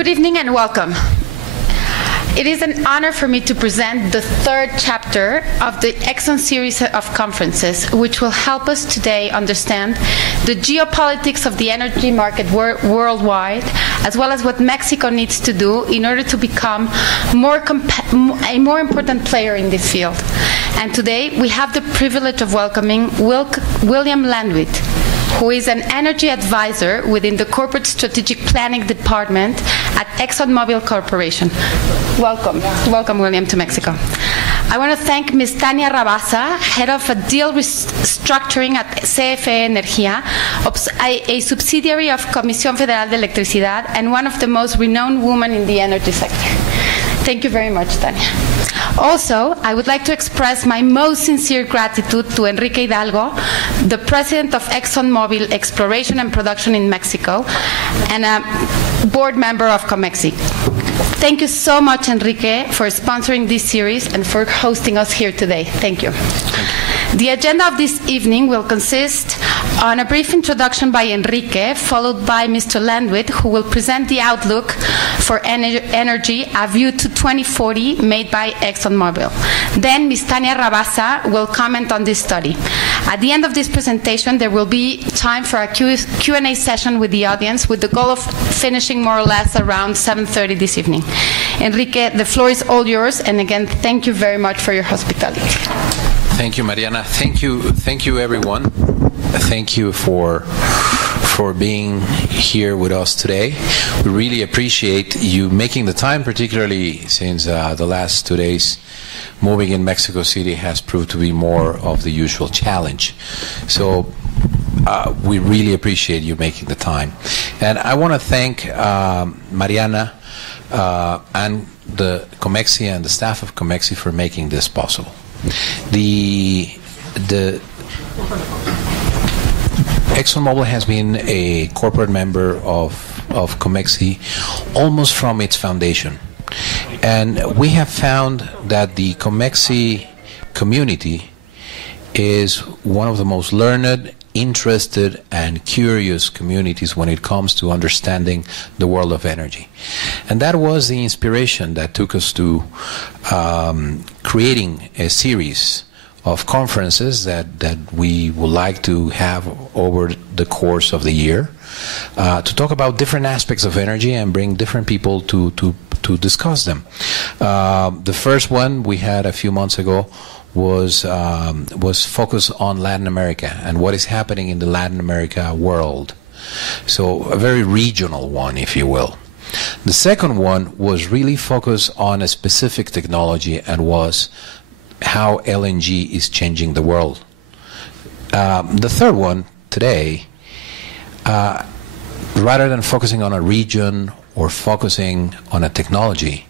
Good evening and welcome. It is an honor for me to present the third chapter of the Exxon series of conferences, which will help us today understand the geopolitics of the energy market worldwide, as well as what Mexico needs to do in order to become a more important player in this field. And today we have the privilege of welcoming William Landuyt, who is an energy advisor within the Corporate Strategic Planning Department at ExxonMobil Corporation. Welcome. Welcome, William, to Mexico. I want to thank Ms. Tania Rabasa, head of a deal restructuring at CFEnergía, a subsidiary of Comisión Federal de Electricidad and one of the most renowned women in the energy sector. Thank you very much, Tania. Also, I would like to express my most sincere gratitude to Enrique Hidalgo, the president of ExxonMobil Exploration and Producción in Mexico, and a board member of Comexi. Thank you so much, Enrique, for sponsoring this series and for hosting us here today. Thank you. The agenda of this evening will consist on a brief introduction by Enrique, followed by Mr. Landuyt, who will present the outlook for energy, a view to 2040 made by ExxonMobil. Then Ms. Tania Rabasa will comment on this study. At the end of this presentation, there will be time for a Q&A session with the audience, with the goal of finishing more or less around 7:30 this evening. Enrique, the floor is all yours, and again, thank you very much for your hospitality. Thank you, Mariana. Thank you, everyone. Thank you for being here with us today. We really appreciate you making the time, particularly since the last 2 days moving in Mexico City has proved to be more of the usual challenge. So we really appreciate you making the time. And I want to thank Mariana and the Comexi and the staff of Comexi for making this possible. The ExxonMobil has been a corporate member of Comexi almost from its foundation. And we have found that the Comexi community is one of the most learned, interested, and curious communities when it comes to understanding the world of energy. And that was the inspiration that took us to creating a series of conferences that we would like to have over the course of the year to talk about different aspects of energy and bring different people to discuss them. The first one we had a few months ago was focused on Latin America and what is happening in the Latin America world. So a very regional one, if you will. The second one was really focused on a specific technology and was how LNG is changing the world. The third one today, rather than focusing on a region or focusing on a technology,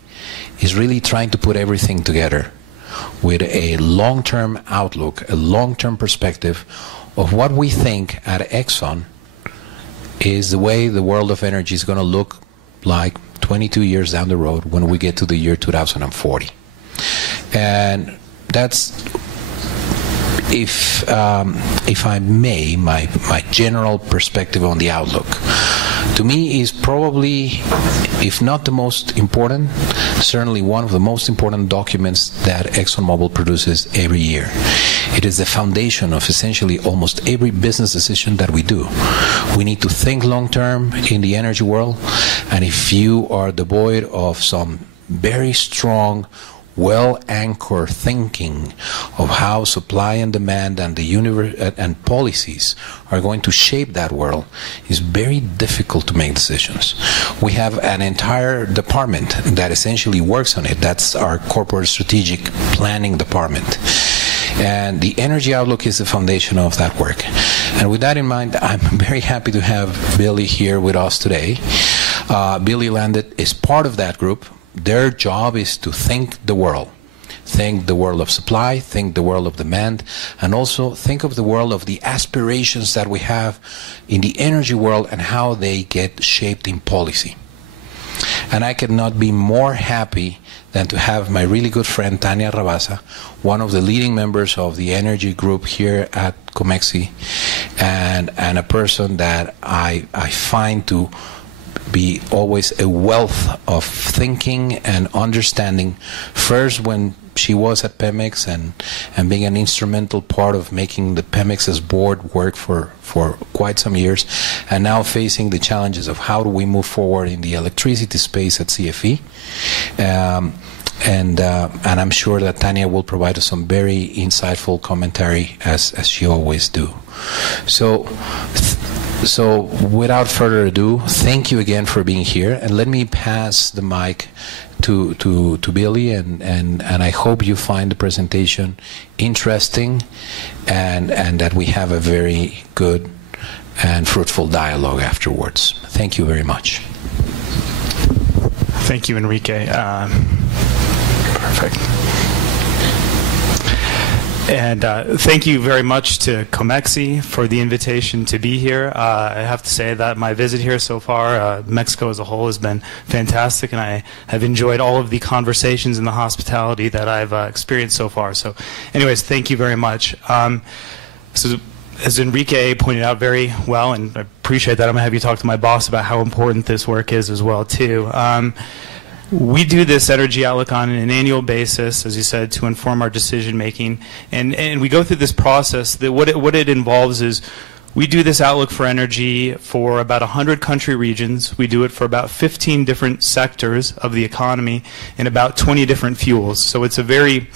is really trying to put everything together with a long-term outlook, a long-term perspective of what we think at Exxon is the way the world of energy is going to look like 22 years down the road when we get to the year 2040. And that's, if I may, my general perspective on the outlook. To me is probably, if not the most important, certainly one of the most important documents that ExxonMobil produces every year. It is the foundation of essentially almost every business decision that we do. We need to think long-term in the energy world, and if you are devoid of some very strong, well-anchored thinking of how supply and demand and the universe and policies are going to shape that world, is very difficult to make decisions. We have an entire department that essentially works on it. That's our Corporate Strategic Planning Department. And the energy outlook is the foundation of that work. And with that in mind, I'm very happy to have Billy here with us today. Billy Landuyt is part of that group. Their job is to think the world of supply, think the world of demand, and also think of the world of the aspirations that we have in the energy world and how they get shaped in policy. And I could not be more happy than to have my really good friend Tania Rabasa, one of the leading members of the energy group here at Comexi, and a person that I find to be always a wealth of thinking and understanding, first when she was at Pemex and being an instrumental part of making the Pemex's board work for quite some years, and now facing the challenges of how do we move forward in the electricity space at CFE. And I'm sure that Tania will provide us some very insightful commentary, as she always do. So without further ado, thank you again for being here, and let me pass the mic to Billy, and I hope you find the presentation interesting, and that we have a very good and fruitful dialogue afterwards. Thank you very much. Thank you, Enrique. Perfect. And thank you very much to Comexi for the invitation to be here. I have to say that my visit here so far, Mexico as a whole, has been fantastic, and I have enjoyed all of the conversations and the hospitality that I've experienced so far. So anyways, thank you very much. So as Enrique pointed out very well, and I appreciate that, I'm going to have you talk to my boss about how important this work is as well, too. We do this Energy Outlook on an annual basis, as you said, to inform our decision making, and we go through this process. That what it involves is we do this Outlook for energy for about 100 country regions. We do it for about 15 different sectors of the economy and about 20 different fuels. So it's a very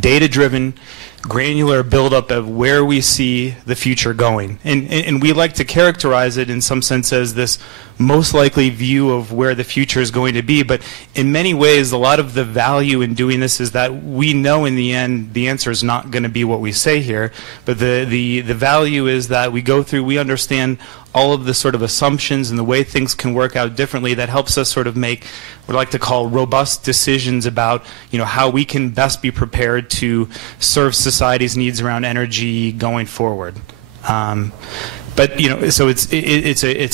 data-driven, granular buildup of where we see the future going. And we like to characterize it in some sense as this most likely view of where the future is going to be. But in many ways, a lot of the value in doing this is that we know in the end the answer is not going to be what we say here. But the value is that we go through, we understand all of the sort of assumptions and the way things can work out differently. That helps us sort of make what I like to call robust decisions about, you know, how we can best be prepared to serve society's needs around energy going forward. But you know, so it's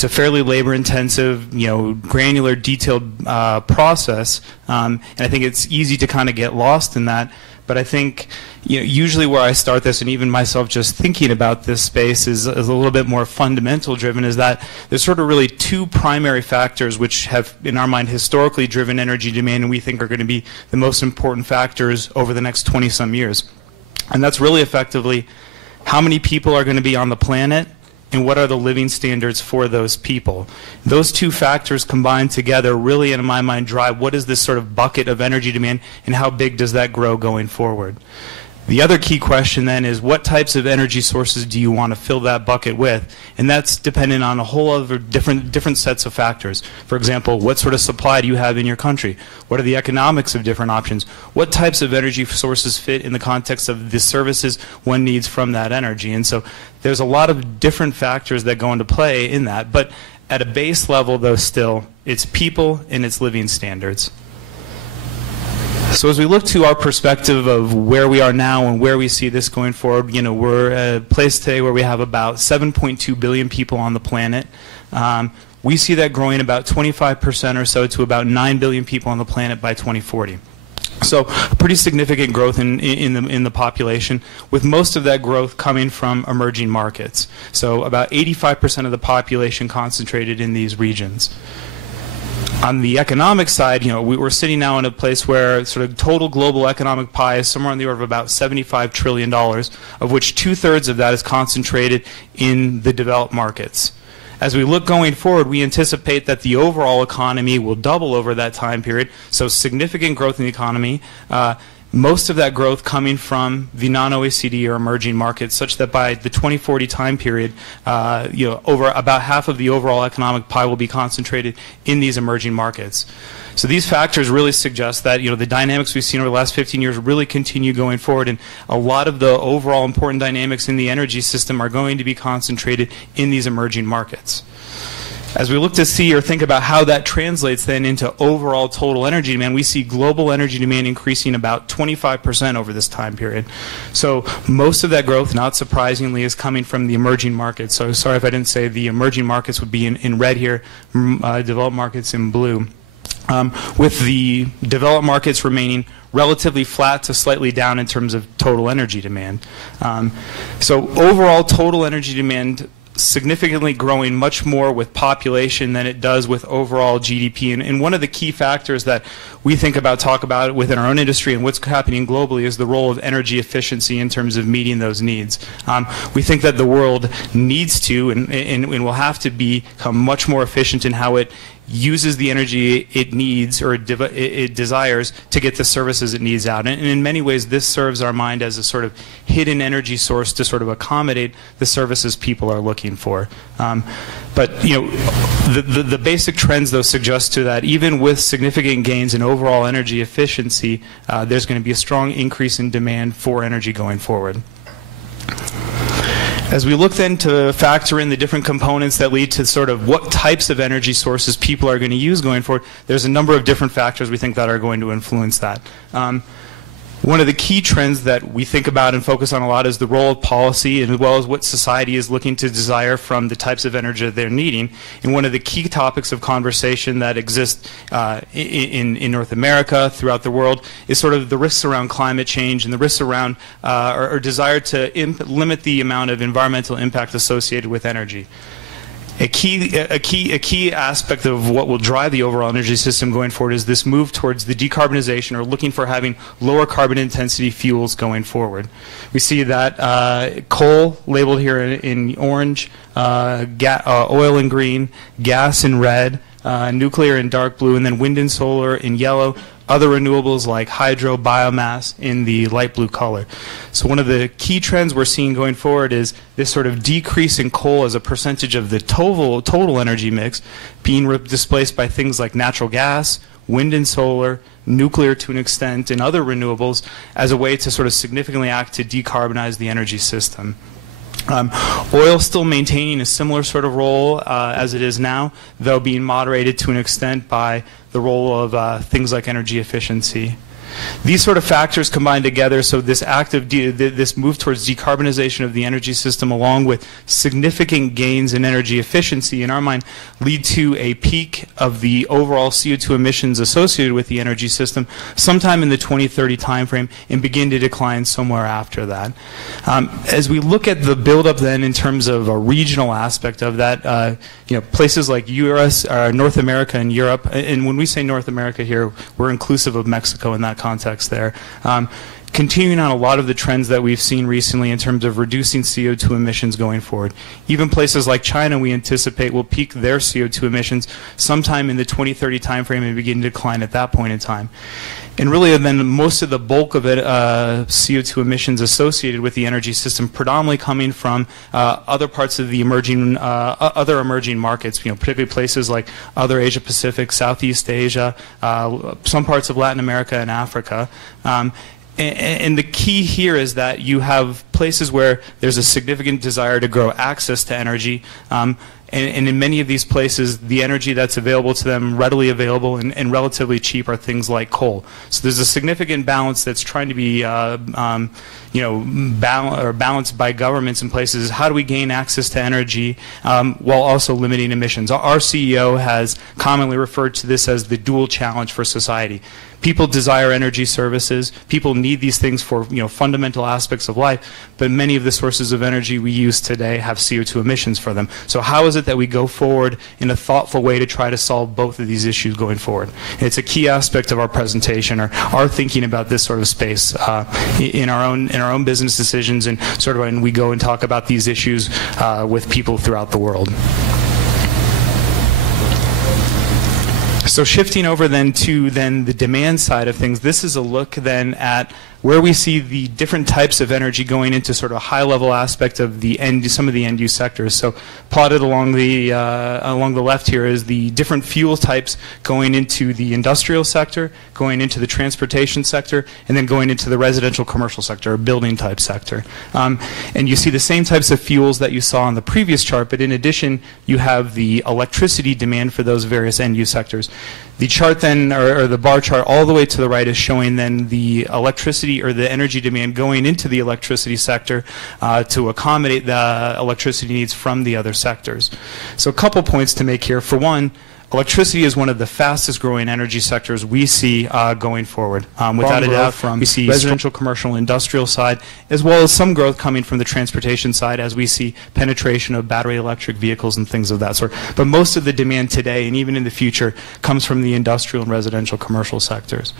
a fairly labor-intensive, you know, granular, detailed process, and I think it's easy to kind of get lost in that. But I think, you know, usually where I start this, and even myself just thinking about this space, is a little bit more fundamental driven, is that there's sort of really two primary factors which have, in our mind, historically driven energy demand, and we think are going to be the most important factors over the next 20-some years. And that's really effectively how many people are going to be on the planet, and what are the living standards for those people. Those two factors combined together really, in my mind, drive what is this sort of bucket of energy demand, and how big does that grow going forward. The other key question then is, what types of energy sources do you want to fill that bucket with? And that's dependent on a whole other different sets of factors. For example, what sort of supply do you have in your country? What are the economics of different options? What types of energy sources fit in the context of the services one needs from that energy? And so there's a lot of different factors that go into play in that. But at a base level, though, still, it's people and it's living standards. So as we look to our perspective of where we are now and where we see this going forward, you know, we're at a place today where we have about 7.2 billion people on the planet. We see that growing about 25% or so to about 9 billion people on the planet by 2040. So pretty significant growth in the population, with most of that growth coming from emerging markets. So about 85% of the population concentrated in these regions. On the economic side, you know, we're sitting now in a place where sort of total global economic pie is somewhere on the order of about $75 trillion, of which 2/3 of that is concentrated in the developed markets. As we look going forward, we anticipate that the overall economy will double over that time period, so significant growth in the economy. Most of that growth coming from the non-OECD or emerging markets, such that by the 2040 time period, you know, over about half of the overall economic pie will be concentrated in these emerging markets. So these factors really suggest that, you know, the dynamics we've seen over the last 15 years really continue going forward, and a lot of the overall important dynamics in the energy system are going to be concentrated in these emerging markets. As we look to see or think about how that translates then into overall total energy demand, we see global energy demand increasing about 25% over this time period. So most of that growth, not surprisingly, is coming from the emerging markets. So sorry if I didn't say the emerging markets would be in red here, developed markets in blue. With the developed markets remaining relatively flat to slightly down in terms of total energy demand. So overall total energy demand significantly growing much more with population than it does with overall GDP. And one of the key factors that we talk about within our own industry and what's happening globally is the role of energy efficiency in terms of meeting those needs. We think that the world needs to and will have to become much more efficient in how it uses the energy it needs or it desires to get the services it needs out. And in many ways, this serves our mind as a sort of hidden energy source to sort of accommodate the services people are looking for. But the basic trends, though, suggest to that even with significant gains in overall energy efficiency, there's going to be a strong increase in demand for energy going forward. As we look then to factor in the different components that lead to sort of what types of energy sources people are going to use going forward, there's a number of different factors we think that are going to influence that. One of the key trends that we think about and focus on a lot is the role of policy, as well as what society is looking to desire from the types of energy they're needing. And one of the key topics of conversation that exists in North America, throughout the world, is sort of the risks around climate change and the risks around or desire to limit the amount of environmental impact associated with energy. A key aspect of what will drive the overall energy system going forward is this move towards the decarbonization, or looking for having lower carbon intensity fuels going forward. We see that coal labeled here in orange, oil in green, gas in red, nuclear in dark blue, and then wind and solar in yellow. Other renewables like hydro, biomass in the light blue color. So one of the key trends we're seeing going forward is this sort of decrease in coal as a percentage of the total energy mix being displaced by things like natural gas, wind and solar, nuclear to an extent, and other renewables as a way to sort of significantly act to decarbonize the energy system. Oil still maintaining a similar sort of role as it is now, though being moderated to an extent by the role of things like energy efficiency. These sort of factors combine together, so this this move towards decarbonization of the energy system, along with significant gains in energy efficiency, in our mind, lead to a peak of the overall CO2 emissions associated with the energy system sometime in the 2030 timeframe, and begin to decline somewhere after that. As we look at the buildup then in terms of a regional aspect of that, places like US, North America and Europe, and when we say North America here, we're inclusive of Mexico in that context there. Continuing on a lot of the trends that we've seen recently in terms of reducing CO2 emissions going forward. Even places like China, we anticipate, will peak their CO2 emissions sometime in the 2030 timeframe and begin to decline at that point in time. And really, then most of the bulk of it, CO2 emissions associated with the energy system, predominantly coming from other parts of the other emerging markets. Particularly places like other Asia Pacific, Southeast Asia, some parts of Latin America and Africa. And the key here is that you have places where there's a significant desire to grow access to energy. And in many of these places, the energy that's available to them, readily available and relatively cheap, are things like coal. So there's a significant balance that's trying to be balanced by governments in places. How do we gain access to energy while also limiting emissions? Our CEO has commonly referred to this as the dual challenge for society. People desire energy services. People need these things for fundamental aspects of life. But many of the sources of energy we use today have CO2 emissions for them. So how is it that we go forward in a thoughtful way to try to solve both of these issues going forward? And it's a key aspect of our presentation, or our thinking about this sort of space in our own business decisions, and sort of when we go and talk about these issues with people throughout the world. So shifting over then to the demand side of things, this is a look then at where we see the different types of energy going into sort of a high-level aspect of some of the end-use sectors. So plotted along the left here is the different fuel types going into the industrial sector, going into the transportation sector, and then going into the residential commercial sector, or building type sector. And you see the same types of fuels that you saw on the previous chart, but in addition, you have the electricity demand for those various end-use sectors. The chart then, or the bar chart all the way to the right, is showing then the electricity or the energy demand going into the electricity sector to accommodate the electricity needs from the other sectors. So a couple points to make here. For one, electricity is one of the fastest growing energy sectors we see going forward. Without a doubt, we see residential, commercial, industrial side, as well as some growth coming from the transportation side as we see penetration of battery electric vehicles and things of that sort. But most of the demand today, and even in the future, comes from the industrial and residential commercial sectors.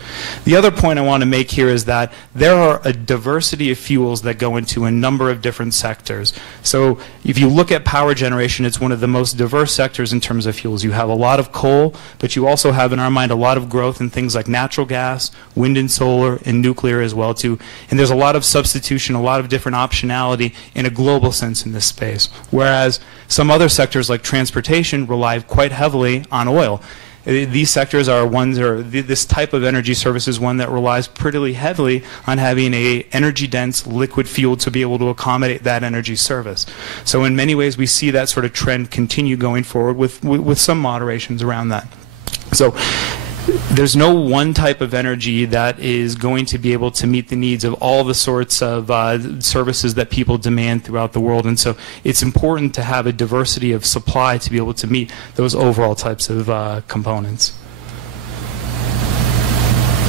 The other point I want to make here is that there are a diversity of fuels that go into a number of different sectors. So if you look at power generation, it's one of the most diverse sectors in terms of fuels. You have a lot of coal, but you also have in our mind a lot of growth in things like natural gas, wind and solar, and nuclear as well too. And there's a lot of substitution, a lot of different optionality in a global sense in this space. Whereas some other sectors like transportation rely quite heavily on oil. These sectors are ones, or this type of energy service is one that relies pretty heavily on having a energy-dense liquid fuel to be able to accommodate that energy service. So in many ways, we see that sort of trend continue going forward with some moderations around that. So there's no one type of energy that is going to be able to meet the needs of all the sorts of services that people demand throughout the world. And so it's important to have a diversity of supply to be able to meet those overall types of components.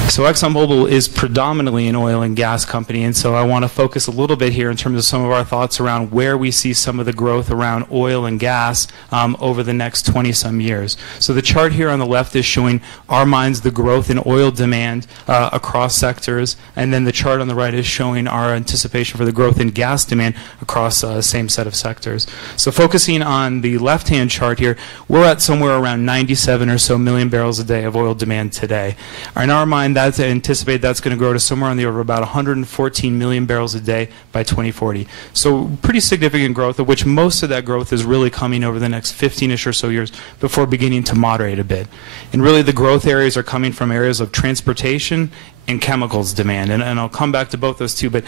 So ExxonMobil is predominantly an oil and gas company, and so I want to focus a little bit here in terms of some of our thoughts around where we see some of the growth around oil and gas over the next 20-some years. So the chart here on the left is showing our minds the growth in oil demand across sectors, and then the chart on the right is showing our anticipation for the growth in gas demand across the same set of sectors. So focusing on the left-hand chart here, we're at somewhere around 97 or so million barrels a day of oil demand today. In our mind, that's anticipate that's going to grow to somewhere on the order of about 114 million barrels a day by 2040. So pretty significant growth, of which most of that growth is really coming over the next 15-ish or so years before beginning to moderate a bit. And really the growth areas are coming from areas of transportation and chemicals demand, and I'll come back to both those two. But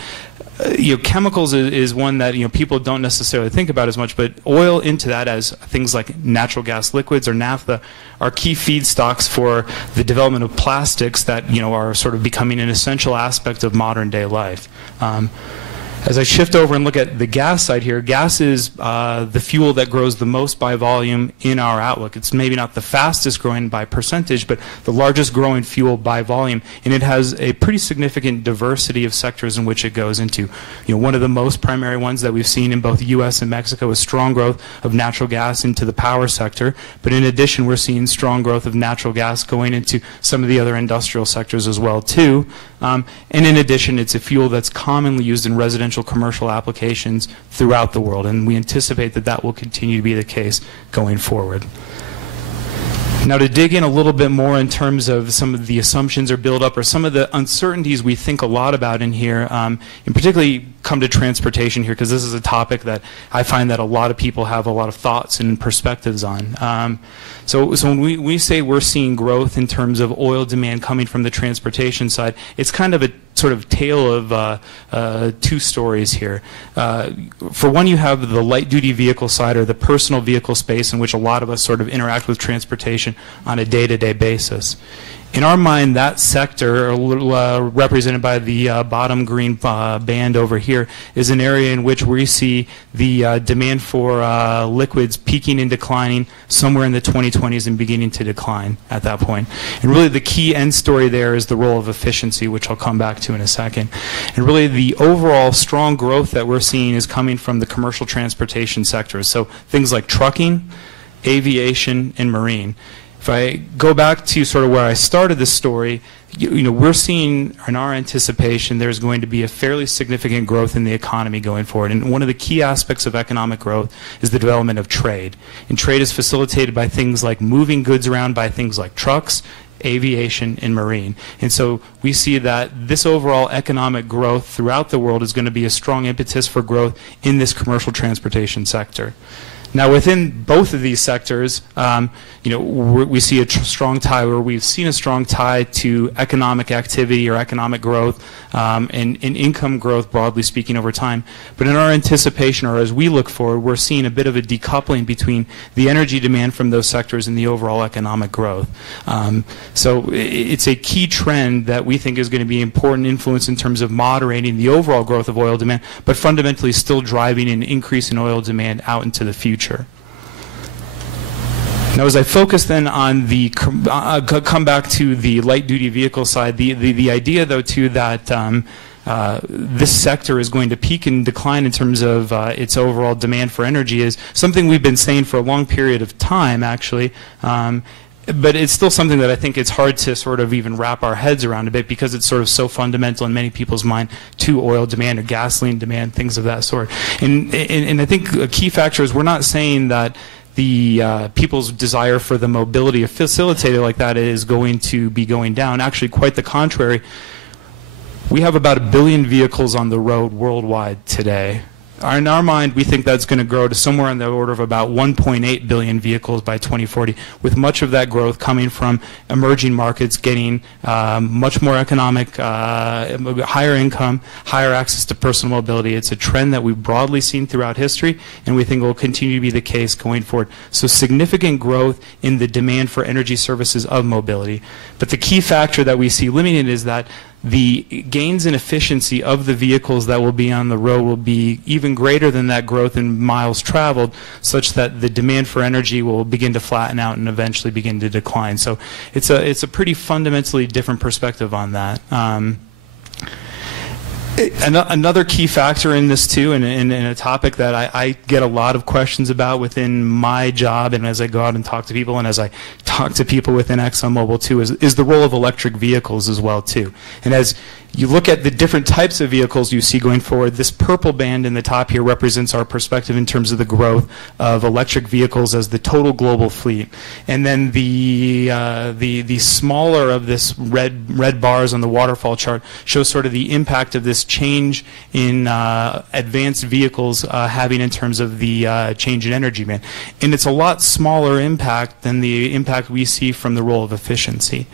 chemicals is one that people don't necessarily think about as much, but oil into that as things like natural gas liquids or naphtha are key feedstocks for the development of plastics that are sort of becoming an essential aspect of modern day life. As I shift over and look at the gas side here, gas is the fuel that grows the most by volume in our outlook. It's maybe not the fastest growing by percentage, but the largest growing fuel by volume, and it has a pretty significant diversity of sectors in which it goes into. One of the most primary ones that we've seen in both the U.S. and Mexico is strong growth of natural gas into the power sector, but in addition we're seeing strong growth of natural gas going into some of the other industrial sectors as well too. And in addition, it's a fuel that's commonly used in residential commercial applications throughout the world, and we anticipate that that will continue to be the case going forward. Now, to dig in a little bit more in terms of some of the assumptions or build-up or some of the uncertainties we think a lot about in here, and particularly come to transportation here, because this is a topic that I find that a lot of people have a lot of thoughts and perspectives on. So when we say we're seeing growth in terms of oil demand coming from the transportation side, it's kind of a sort of tale of two stories here. For one, you have the light-duty vehicle side, or the personal vehicle space, in which a lot of us sort of interact with transportation on a day-to-day basis. In our mind, that sector, represented by the bottom green band over here, is an area in which we see the demand for liquids peaking and declining somewhere in the 2020s and beginning to decline at that point. And really the key end story there is the role of efficiency, which I'll come back to in a second. And really the overall strong growth that we're seeing is coming from the commercial transportation sectors. So things like trucking, aviation, and marine. If I go back to sort of where I started this story, we're seeing in our anticipation there's going to be a fairly significant growth in the economy going forward. And one of the key aspects of economic growth is the development of trade. And trade is facilitated by things like moving goods around by things like trucks, aviation, and marine. And so we see that this overall economic growth throughout the world is going to be a strong impetus for growth in this commercial transportation sector. Now, within both of these sectors, we see a strong tie, or we've seen a strong tie to economic activity or economic growth and income growth, broadly speaking, over time. But in our anticipation, or as we look forward, we're seeing a bit of a decoupling between the energy demand from those sectors and the overall economic growth. So it's a key trend that we think is going to be an important influence in terms of moderating the overall growth of oil demand, but fundamentally still driving an increase in oil demand out into the future. Now, as I focus then on the, come back to the light-duty vehicle side, the idea, though, too, that this sector is going to peak and decline in terms of its overall demand for energy is something we've been saying for a long period of time, actually. But it's still something that I think it's hard to sort of even wrap our heads around a bit, because it's sort of so fundamental in many people's mind to oil demand or gasoline demand, things of that sort. And I think a key factor is we're not saying that the people's desire for the mobility of facilitated like that is going to be going down. Actually, quite the contrary. We have about 1 billion vehicles on the road worldwide today. In our mind, we think that's going to grow to somewhere in the order of about 1.8 billion vehicles by 2040, with much of that growth coming from emerging markets getting much more economic, higher income, higher access to personal mobility. It's a trend that we've broadly seen throughout history, and we think will continue to be the case going forward. So significant growth in the demand for energy services of mobility. But the key factor that we see limited is that the gains in efficiency of the vehicles that will be on the road will be even greater than that growth in miles traveled, such that the demand for energy will begin to flatten out and eventually begin to decline. So it's a pretty fundamentally different perspective on that. Another key factor in this too, and a topic that I get a lot of questions about within my job, and as I go out and talk to people, and as I talk to people within ExxonMobil too, is the role of electric vehicles as well too. And as you look at the different types of vehicles you see going forward, this purple band in the top here represents our perspective in terms of the growth of electric vehicles as the total global fleet. And then the smaller of this red bars on the waterfall chart shows sort of the impact of this change in advanced vehicles having in terms of the change in energy demand. And it's a lot smaller impact than the impact we see from the role of efficiency.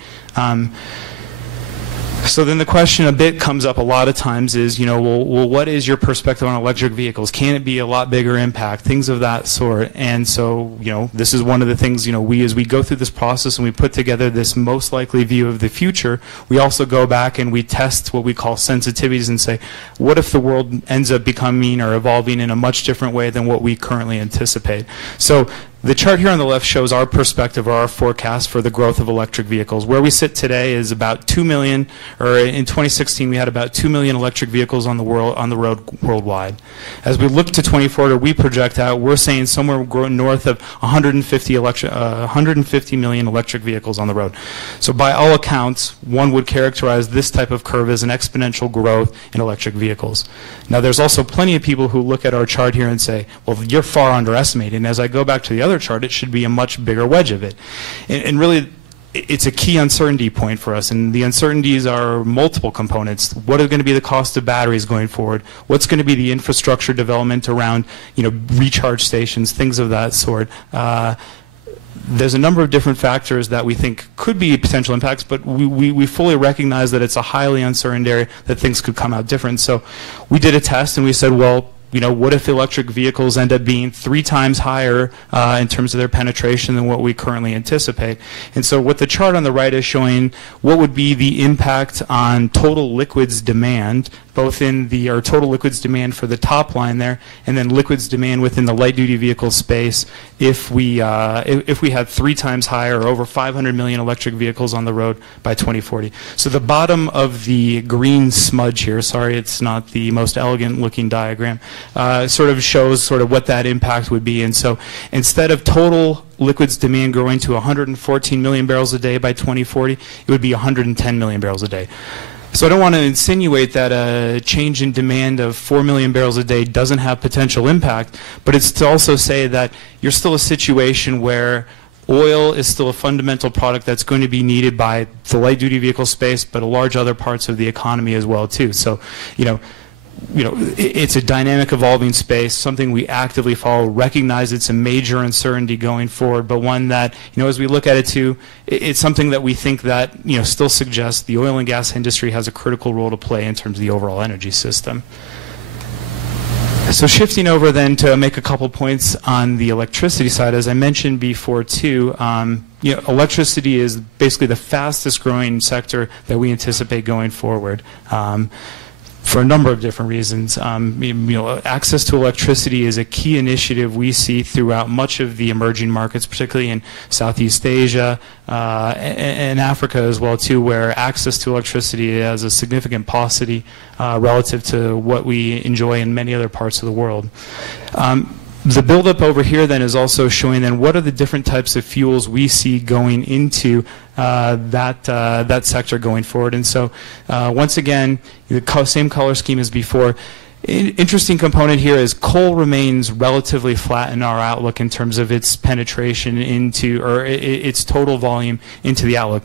So then the question a bit comes up a lot of times is, well, what is your perspective on electric vehicles? Can it be a lot bigger impact? Things of that sort. And so, this is one of the things, as we go through this process and we put together this most likely view of the future, we also go back and we test what we call sensitivities and say, what if the world ends up becoming or evolving in a much different way than what we currently anticipate? So the chart here on the left shows our perspective or our forecast for the growth of electric vehicles. Where we sit today is about 2 million, or in 2016 we had about 2 million electric vehicles on the road worldwide. As we look to 2040, we project out, we're saying somewhere north of 150 million electric vehicles on the road. So by all accounts, one would characterize this type of curve as an exponential growth in electric vehicles. Now there's also plenty of people who look at our chart here and say, well, you're far underestimating. And as I go back to the other chart, it should be a much bigger wedge of it. And really, it's a key uncertainty point for us, and the uncertainties are multiple components. What are going to be the cost of batteries going forward? What's going to be the infrastructure development around, recharge stations, things of that sort? There's a number of different factors that we think could be potential impacts, but we fully recognize that it's a highly uncertain area, that things could come out different. So we did a test and we said, well, what if electric vehicles end up being 3 times higher in terms of their penetration than what we currently anticipate? And so what the chart on the right is showing, what would be the impact on total liquids demand, both in our total liquids demand for the top line there, and then liquids demand within the light-duty vehicle space if we had 3 times higher, or over 500 million electric vehicles on the road by 2040. So the bottom of the green smudge here, sorry it's not the most elegant looking diagram, sort of shows sort of what that impact would be. And so instead of total liquids demand growing to 114 million barrels a day by 2040, it would be 110 million barrels a day. So I don't want to insinuate that a change in demand of 4 million barrels a day doesn't have potential impact, but it's to also say that you're still a situation where oil is still a fundamental product that's going to be needed by the light-duty vehicle space, but a large other parts of the economy as well too. So, it's a dynamic, evolving space, something we actively follow, recognize it's a major uncertainty going forward, but one that, as we look at it too, it's something that we think that, still suggests the oil and gas industry has a critical role to play in terms of the overall energy system. So shifting over then to make a couple points on the electricity side, as I mentioned before too, electricity is basically the fastest growing sector that we anticipate going forward. for a number of different reasons. Access to electricity is a key initiative we see throughout much of the emerging markets, particularly in Southeast Asia and Africa as well too, where access to electricity has a significant paucity relative to what we enjoy in many other parts of the world. The buildup over here then is also showing then what are the different types of fuels we see going into that sector going forward. And so once again, the same color scheme as before. Interesting component here is coal remains relatively flat in our outlook in terms of its penetration into, or its total volume into the outlook.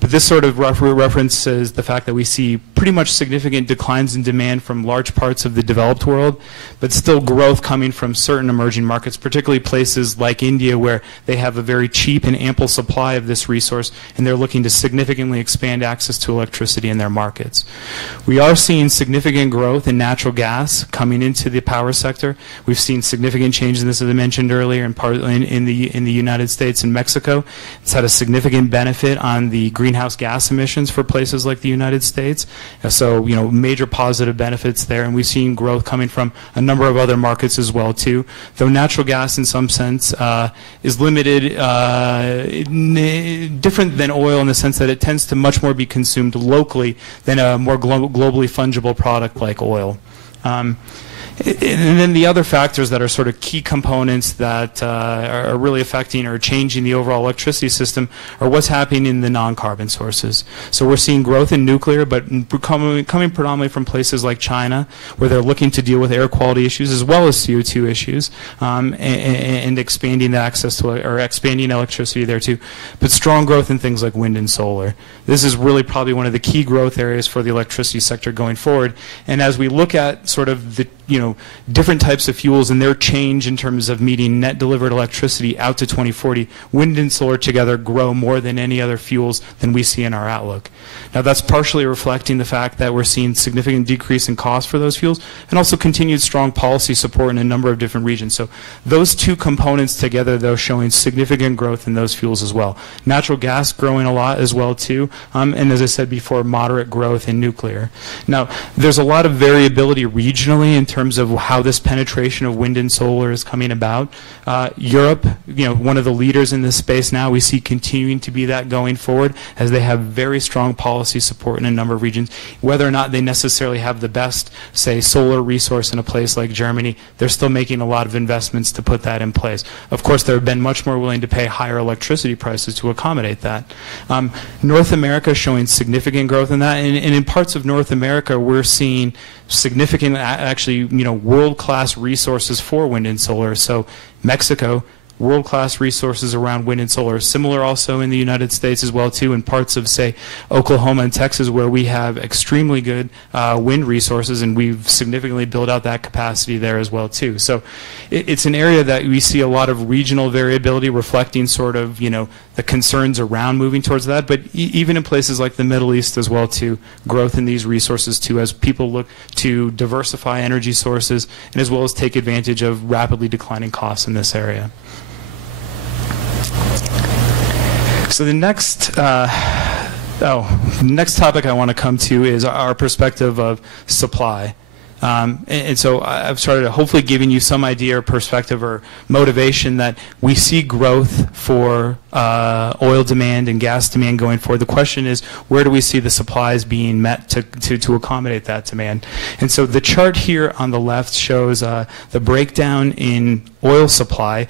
But this sort of references the fact that we see pretty much significant declines in demand from large parts of the developed world, but still growth coming from certain emerging markets, particularly places like India, where they have a very cheap and ample supply of this resource, and they're looking to significantly expand access to electricity in their markets. We are seeing significant growth in natural gas coming into the power sector. We've seen significant changes in this, as I mentioned earlier, in the United States and Mexico. It's had a significant benefit on the greenhouse gas emissions for places like the United States. So, major positive benefits there, and we've seen growth coming from a number of other markets as well too. Though natural gas in some sense is limited, different than oil in the sense that it tends to much more be consumed locally than a more globally fungible product like oil. And then the other factors that are sort of key components that are really affecting or changing the overall electricity system are what's happening in the non-carbon sources. So we're seeing growth in nuclear, but coming predominantly from places like China, where they're looking to deal with air quality issues as well as CO2 issues, and expanding the access to, or expanding electricity there too. But strong growth in things like wind and solar. This is really probably one of the key growth areas for the electricity sector going forward. And as we look at sort of the different types of fuels and their change in terms of meeting net delivered electricity out to 2040, wind and solar together grow more than any other fuels than we see in our outlook. Now that's partially reflecting the fact that we're seeing significant decrease in cost for those fuels and also continued strong policy support in a number of different regions. So those two components together, though, showing significant growth in those fuels as well. Natural gas growing a lot as well too, and as I said before, moderate growth in nuclear. Now there's a lot of variability regionally in terms of how this penetration of wind and solar is coming about. Europe, one of the leaders in this space now, we see continuing to be that going forward as they have very strong policy support in a number of regions. Whether or not they necessarily have the best, say, solar resource in a place like Germany, they're still making a lot of investments to put that in place. Of course, they've been much more willing to pay higher electricity prices to accommodate that. North America showing significant growth in that, and in parts of North America, we're seeing significant, actually, world-class resources for wind and solar. So Mexico, world-class resources around wind and solar. Similar also in the United States as well too, in parts of, say, Oklahoma and Texas, where we have extremely good wind resources, and we've significantly built out that capacity there as well too. So it's an area that we see a lot of regional variability reflecting sort of, the concerns around moving towards that, but even in places like the Middle East as well too, growth in these resources too, as people look to diversify energy sources and as well as take advantage of rapidly declining costs in this area. So the next next topic I want to come to is our perspective of supply. And so I've started hopefully giving you some idea or perspective or motivation that we see growth for oil demand and gas demand going forward. The question is, where do we see the supplies being met to accommodate that demand? And so the chart here on the left shows the breakdown in oil supply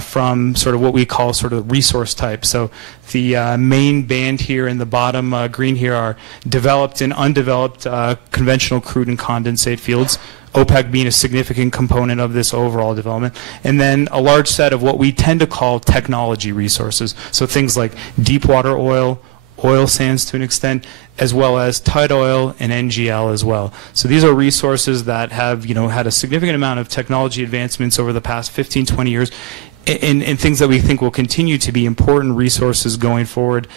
from sort of what we call sort of resource type. So the main band here in the bottom green here are developed and undeveloped conventional crude and condensate fields, OPEC being a significant component of this overall development, and then a large set of what we tend to call technology resources. So things like deep water oil, oil sands to an extent, as well as tight oil and NGL as well. So these are resources that have had a significant amount of technology advancements over the past 15, 20 years, and things that we think will continue to be important resources going forward,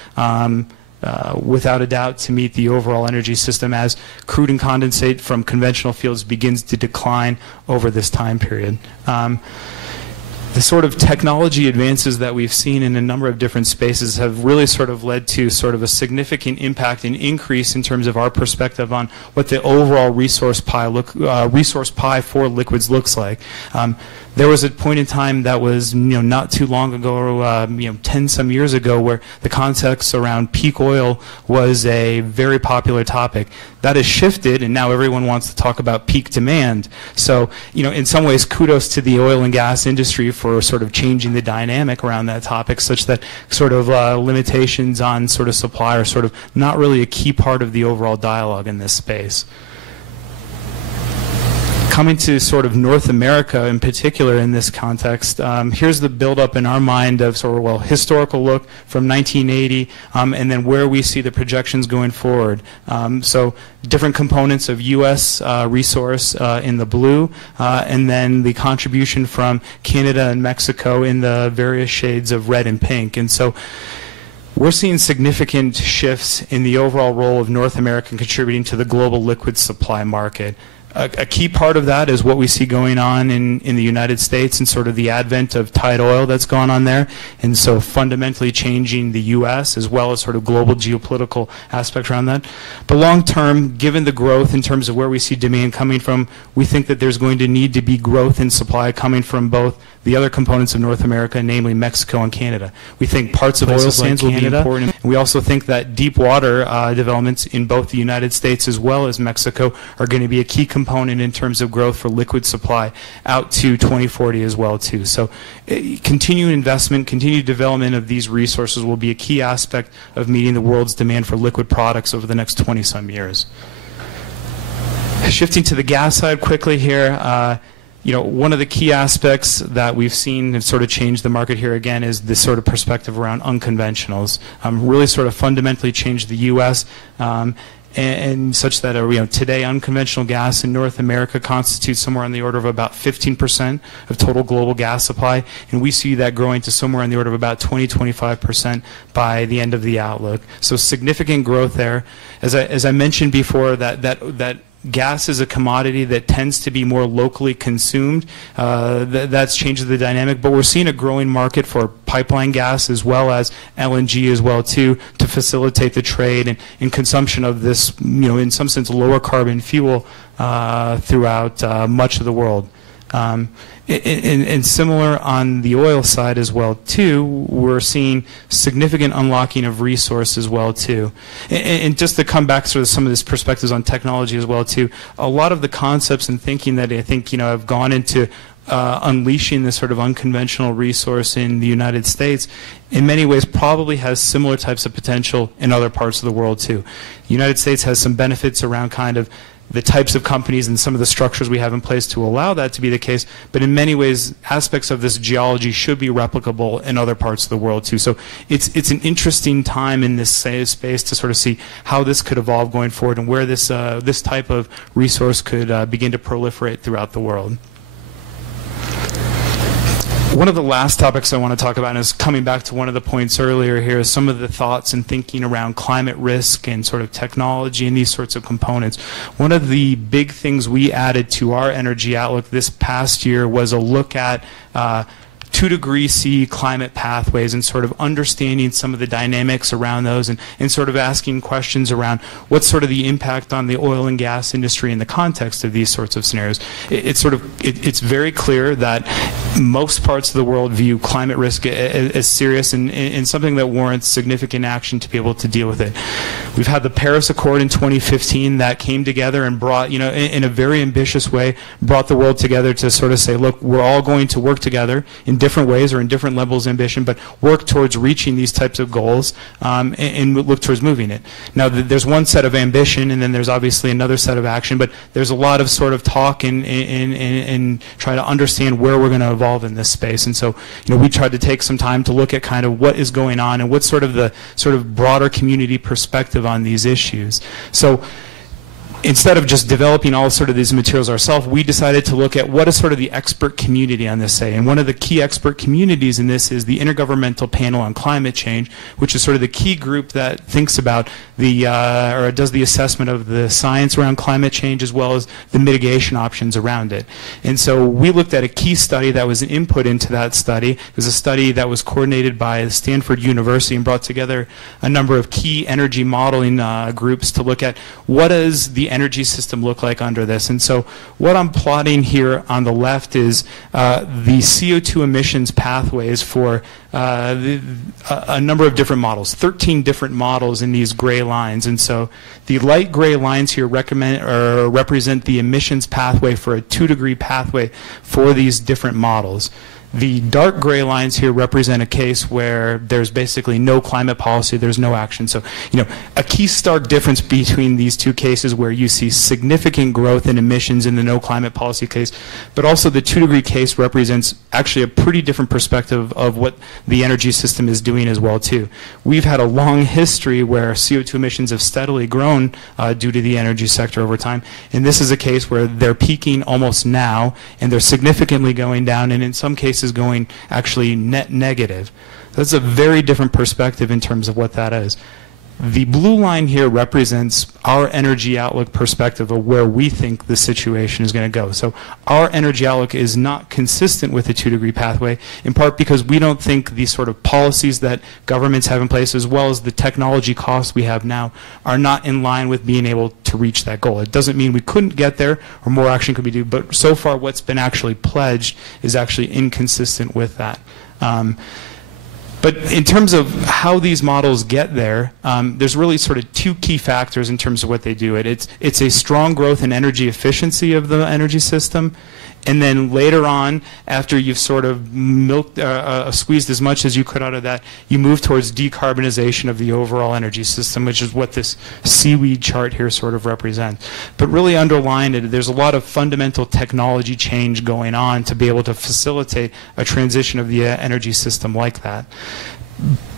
without a doubt, to meet the overall energy system as crude and condensate from conventional fields begins to decline over this time period. the sort of technology advances that we've seen in a number of different spaces have really sort of led to sort of a significant impact and increase in terms of our perspective on what the overall resource pie for liquids looks like. There was a point in time that was, not too long ago, 10 some years ago, where the context around peak oil was a very popular topic. That has shifted, and now everyone wants to talk about peak demand. So, in some ways, kudos to the oil and gas industry for sort of changing the dynamic around that topic, such that sort of limitations on sort of supply are sort of not really a key part of the overall dialogue in this space. Coming to sort of North America in particular in this context, here's the buildup in our mind of sort of, historical look from 1980, and then where we see the projections going forward. So different components of U.S. resource in the blue, and then the contribution from Canada and Mexico in the various shades of red and pink. And so we're seeing significant shifts in the overall role of North America contributing to the global liquid supply market. A key part of that is what we see going on in the United States and sort of the advent of tight oil that's gone on there, and so fundamentally changing the U.S. as well as sort of global geopolitical aspects around that. But long term, given the growth in terms of where we see demand coming from, we think that there's going to need to be growth in supply coming from both the other components of North America, namely Mexico and Canada. We think parts of oil sands will be important. We also think that deep water developments in both the United States as well as Mexico are going to be a key component in terms of growth for liquid supply out to 2040 as well too. So continued investment, continued development of these resources will be a key aspect of meeting the world's demand for liquid products over the next 20-some years. Shifting to the gas side quickly here, one of the key aspects that we've seen have sort of changed the market here again is this sort of perspective around unconventionals. Really sort of fundamentally changed the U.S. And such that today unconventional gas in North America constitutes somewhere on the order of about 15% of total global gas supply, and we see that growing to somewhere on the order of about 20-25% by the end of the outlook. So significant growth there. As I mentioned before, that gas is a commodity that tends to be more locally consumed. That's changed the dynamic, but we're seeing a growing market for pipeline gas as well as LNG as well too, to facilitate the trade and consumption of this, in some sense, lower carbon fuel throughout much of the world. And similar on the oil side as well too, we're seeing significant unlocking of resource as well too. And just to come back to some of these perspectives on technology as well too, a lot of the concepts and thinking that I think have gone into unleashing this sort of unconventional resource in the United States in many ways probably has similar types of potential in other parts of the world too. The United States has some benefits around kind of the types of companies and some of the structures we have in place to allow that to be the case, but in many ways aspects of this geology should be replicable in other parts of the world too. So it's an interesting time in this space to sort of see how this could evolve going forward and where this this type of resource could begin to proliferate throughout the world. One of the last topics I want to talk about, and is coming back to one of the points earlier here, is some of the thoughts and thinking around climate risk and sort of technology and these sorts of components. One of the big things we added to our energy outlook this past year was a look at 2°C climate pathways and sort of understanding some of the dynamics around those and sort of asking questions around what's sort of the impact on the oil and gas industry in the context of these sorts of scenarios. It's very clear that most parts of the world view climate risk as serious and something that warrants significant action to be able to deal with it. We've had the Paris Accord in 2015 that came together and brought, in a very ambitious way, brought the world together to sort of say, look, we're all going to work together in different ways or in different levels of ambition, but work towards reaching these types of goals and look towards moving it. Now, there's one set of ambition, and then there's obviously another set of action, but there's a lot of sort of talk and try to understand where we're going to evolve in this space. And so, we tried to take some time to look at kind of what is going on and what's sort of the broader community perspective on these issues. So, instead of just developing all sort of these materials ourselves, we decided to look at what is sort of the expert community on this say. And one of the key expert communities in this is the Intergovernmental Panel on Climate Change, which is sort of the key group that thinks about the, or does the assessment of the science around climate change as well as the mitigation options around it. And so we looked at a key study that was an input into that study. It was a study that was coordinated by Stanford University and brought together a number of key energy modeling groups to look at what does the energy system look like under this. And so what I'm plotting here on the left is the CO2 emissions pathways for a number of different models, 13 different models in these gray lines. And so the light gray lines here represent the emissions pathway for a 2-degree pathway for these different models. The dark gray lines here represent a case where there's basically no climate policy, there's no action. So, a key stark difference between these two cases where you see significant growth in emissions in the no climate policy case, but also the 2-degree case represents actually a pretty different perspective of what the energy system is doing as well too. We've had a long history where CO2 emissions have steadily grown due to the energy sector over time, and this is a case where they're peaking almost now, and they're significantly going down, and in some cases is going actually net negative. That's a very different perspective in terms of what that is. The blue line here represents our energy outlook perspective of where we think the situation is going to go. So our energy outlook is not consistent with the 2-degree pathway, in part because we don't think these sort of policies that governments have in place, as well as the technology costs we have now, are not in line with being able to reach that goal. It doesn't mean we couldn't get there or more action could be done, but so far what's been actually pledged is actually inconsistent with that. But in terms of how these models get there, there's really sort of 2 key factors in terms of what they do. It's a strong growth in energy efficiency of the energy system, and then later on, after you've sort of milked, squeezed as much as you could out of that, you move towards decarbonization of the overall energy system, which is what this seaweed chart here sort of represents. But really underlying it, there's a lot of fundamental technology change going on to be able to facilitate a transition of the energy system like that.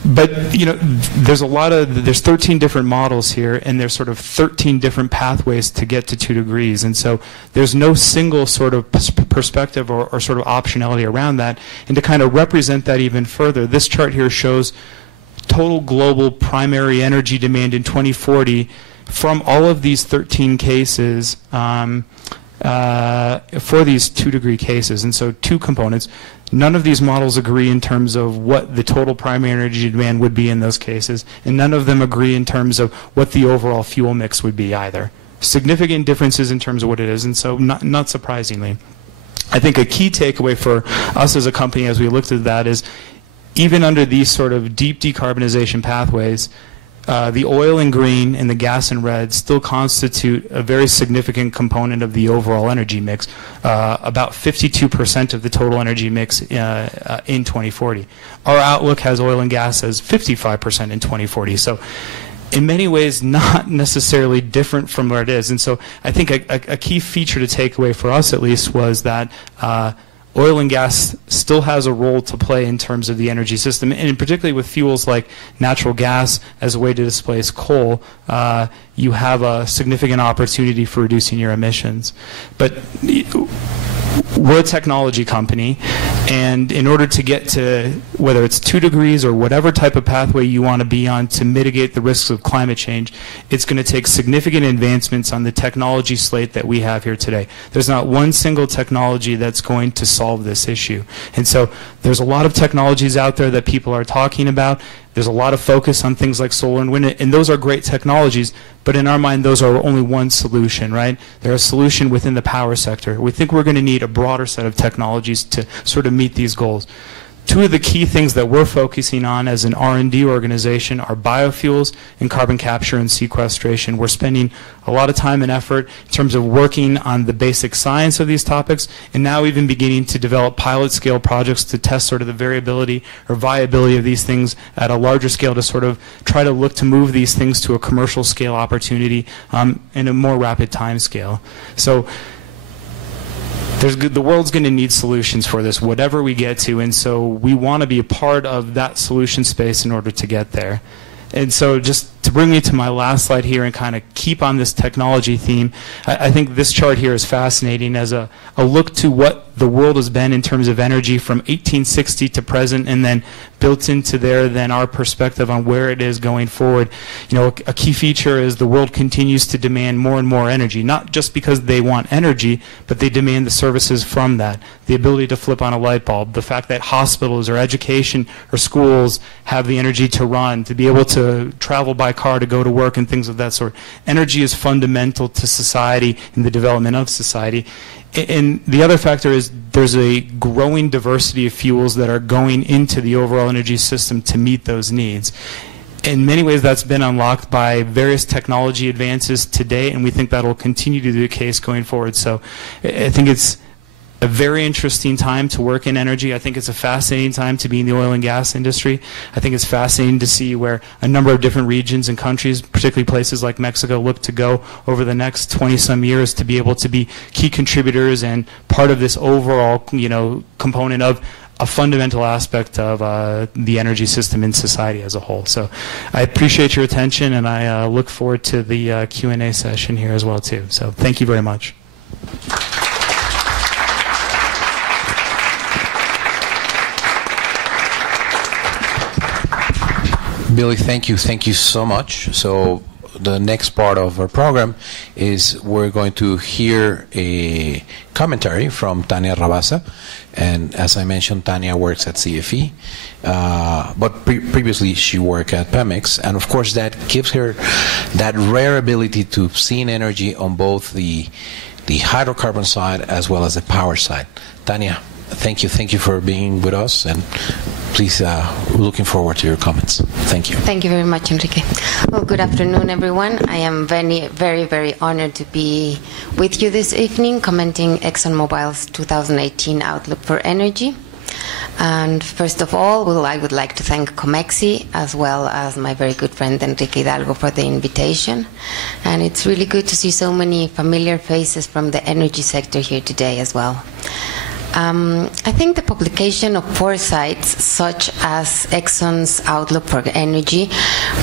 But there's 13 different models here, and there's sort of 13 different pathways to get to 2 degrees, and so there's no single sort of perspective or sort of optionality around that. And to kind of represent that even further, this chart here shows total global primary energy demand in 2040 from all of these 13 cases for these 2-degree cases. And so 2 components. None of these models agree in terms of what the total primary energy demand would be in those cases, and none of them agree in terms of what the overall fuel mix would be either. Significant differences in terms of what it is, and so not surprisingly. I think a key takeaway for us as a company as we looked at that is even under these sort of deep decarbonization pathways, the oil in green and the gas in red still constitute a very significant component of the overall energy mix, about 52% of the total energy mix in 2040. Our outlook has oil and gas as 55% in 2040. So in many ways not necessarily different from where it is. And so I think a key feature to take away for us at least was that oil and gas still has a role to play in terms of the energy system, and particularly with fuels like natural gas as a way to displace coal, you have a significant opportunity for reducing your emissions. But we're a technology company, and in order to get to whether it's 2 degrees or whatever type of pathway you want to be on to mitigate the risks of climate change, it's going to take significant advancements on the technology slate that we have here today. There's not one single technology that's going to solve this issue. And so there's a lot of technologies out there that people are talking about. There's a lot of focus on things like solar and wind, and those are great technologies, but in our mind, those are only one solution, right? They're a solution within the power sector. We think we're going to need a broader set of technologies to sort of meet these goals. 2 of the key things that we're focusing on as an R&D organization are biofuels and carbon capture and sequestration. We're spending a lot of time and effort in terms of working on the basic science of these topics, and now even beginning to develop pilot scale projects to test sort of the variability or viability of these things at a larger scale to sort of try to look to move these things to a commercial scale opportunity in a more rapid time scale. So the world's going to need solutions for this, whatever we get to, and so we want to be a part of that solution space in order to get there. And so just to bring me to my last slide here and kind of keep on this technology theme, I think this chart here is fascinating as a look to what the world has been in terms of energy from 1860 to present, and then built into there then our perspective on where it is going forward. You know, a key feature is the world continues to demand more and more energy, not just because they want energy, but they demand the services from that. The ability to flip on a light bulb, the fact that hospitals or education or schools have the energy to run, to be able to travel by car to go to work and things of that sort. Energy is fundamental to society and the development of society. And the other factor is there's a growing diversity of fuels that are going into the overall energy system to meet those needs. In many ways, that's been unlocked by various technology advances today, and we think that will continue to be the case going forward. So I think it's a very interesting time to work in energy. I think it's a fascinating time to be in the oil and gas industry. I think it's fascinating to see where a number of different regions and countries, particularly places like Mexico, look to go over the next 20-some years to be able to be key contributors and part of this overall, you know, component of a fundamental aspect of the energy system in society as a whole. So I appreciate your attention, and I look forward to the Q&A session here as well too. So thank you very much. Billy, thank you so much. So the next part of our program is we're going to hear a commentary from Tania Rabasa, and as I mentioned, Tania works at CFE, but previously she worked at Pemex, and of course that gives her that rare ability to see energy on both the hydrocarbon side as well as the power side. Tania, thank you for being with us, and please, looking forward to your comments. Thank you. Thank you very much, Enrique. Well, good afternoon, everyone. I am very honored to be with you this evening, commenting ExxonMobil's 2018 outlook for energy. And first of all, I would like to thank Comexi, as well as my very good friend Enrique Hidalgo, for the invitation. And it's really good to see so many familiar faces from the energy sector here today as well. I think the publication of foresights such as Exxon's outlook for energy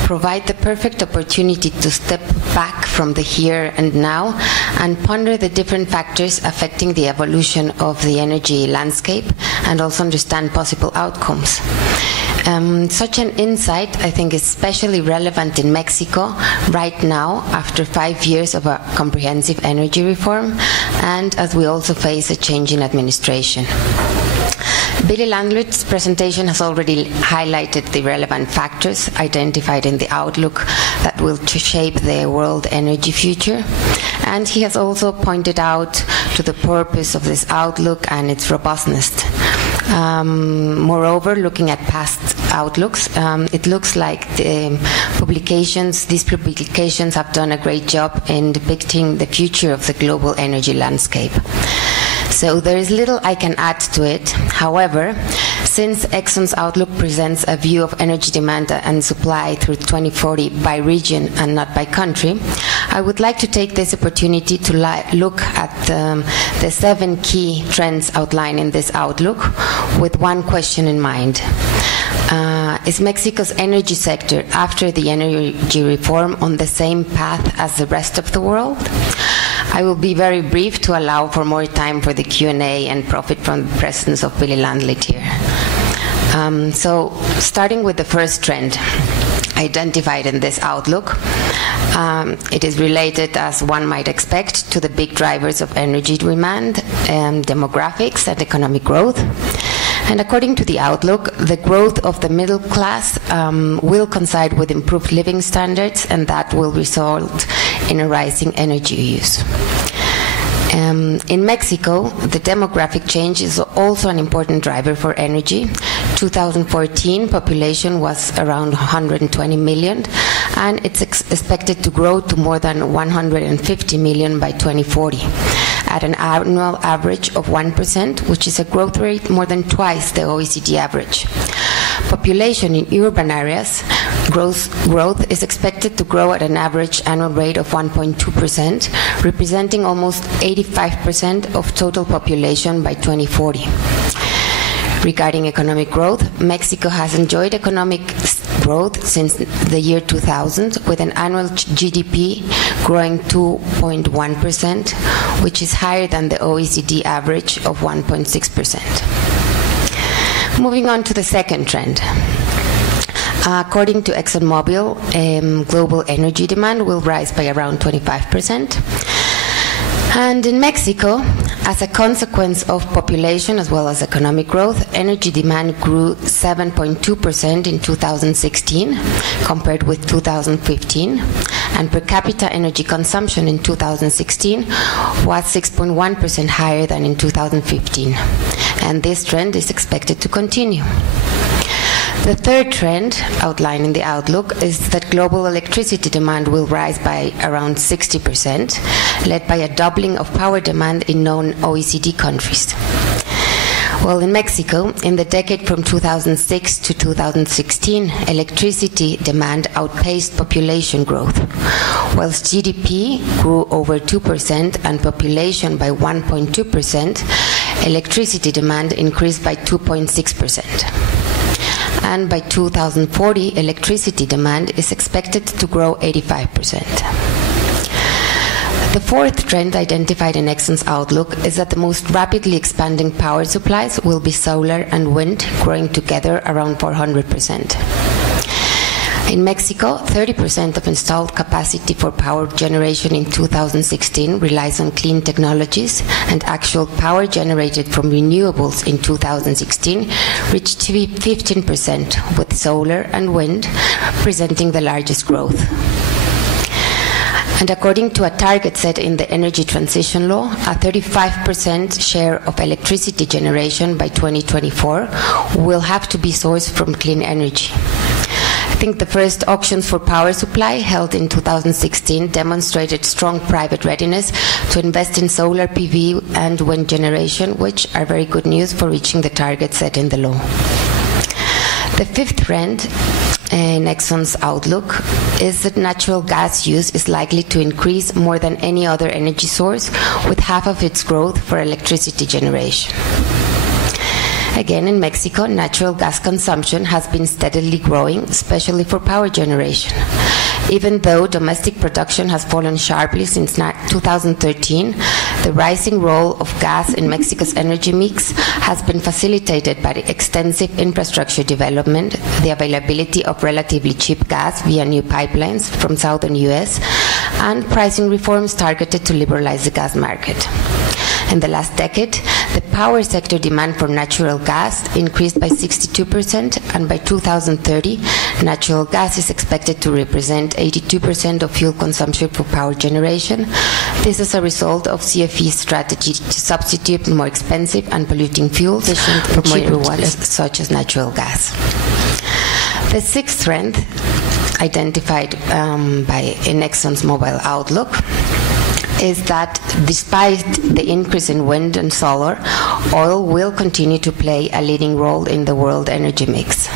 provide the perfect opportunity to step back from the here and now and ponder the different factors affecting the evolution of the energy landscape and also understand possible outcomes. Such an insight, I think, is especially relevant in Mexico right now after 5 years of a comprehensive energy reform and as we also face a change in administration. Billy Landuyt's presentation has already highlighted the relevant factors identified in the outlook that will shape the world energy future, and he has also pointed out to the purpose of this outlook and its robustness. Moreover, looking at past outlooks, it looks like these publications have done a great job in depicting the future of the global energy landscape. So there is little I can add to it. However, since Exxon's outlook presents a view of energy demand and supply through 2040 by region and not by country, I would like to take this opportunity to look at the 7 key trends outlined in this outlook with one question in mind. Is Mexico's energy sector after the energy reform on the same path as the rest of the world? I will be very brief to allow for more time for the Q&A and profit from the presence of Billy Landuyt here. So, starting with the first trend identified in this outlook, it is related, as one might expect, to the big drivers of energy demand, demographics, and economic growth. And according to the outlook, the growth of the middle class will coincide with improved living standards, and that will result in a rising energy use. In Mexico, the demographic change is also an important driver for energy. 2014 population was around 120 million, and it's expected to grow to more than 150 million by 2040, at an annual average of 1%, which is a growth rate more than twice the OECD average. Population in urban areas, growth is expected to grow at an average annual rate of 1.2%, representing almost 85% of total population by 2040. Regarding economic growth, Mexico has enjoyed economic growth since the year 2000, with an annual GDP growing 2.1%, which is higher than the OECD average of 1.6%. Moving on to the second trend. According to ExxonMobil, global energy demand will rise by around 25%. And in Mexico, as a consequence of population as well as economic growth, energy demand grew 7.2% in 2016 compared with 2015, and per capita energy consumption in 2016 was 6.1% higher than in 2015. And this trend is expected to continue. The third trend outlined in the outlook is that global electricity demand will rise by around 60%, led by a doubling of power demand in non-OECD countries. Well, in Mexico, in the decade from 2006 to 2016, electricity demand outpaced population growth. Whilst GDP grew over 2% and population by 1.2%, electricity demand increased by 2.6%. And by 2040, electricity demand is expected to grow 85%. The fourth trend identified in Exxon's outlook is that the most rapidly expanding power supplies will be solar and wind, growing together around 400%. In Mexico, 30% of installed capacity for power generation in 2016 relies on clean technologies, and actual power generated from renewables in 2016 reached 15%, with solar and wind presenting the largest growth. And according to a target set in the Energy Transition Law, a 35% share of electricity generation by 2024 will have to be sourced from clean energy. I think the first auctions for power supply held in 2016 demonstrated strong private readiness to invest in solar PV and wind generation, which are very good news for reaching the target set in the law. The fifth trend in Exxon's outlook is that natural gas use is likely to increase more than any other energy source, with half of its growth for electricity generation. Again, in Mexico, natural gas consumption has been steadily growing, especially for power generation. Even though domestic production has fallen sharply since 2013, the rising role of gas in Mexico's energy mix has been facilitated by the extensive infrastructure development, the availability of relatively cheap gas via new pipelines from southern U.S., and pricing reforms targeted to liberalize the gas market. In the last decade, the power sector demand for natural gas increased by 62%, and by 2030, natural gas is expected to represent 82% of fuel consumption for power generation. This is a result of CFE's strategy to substitute more expensive and polluting fuels for cheaper ones, such as natural gas. The sixth trend, identified in Exxon's Mobil outlook, is that despite the increase in wind and solar, oil will continue to play a leading role in the world energy mix.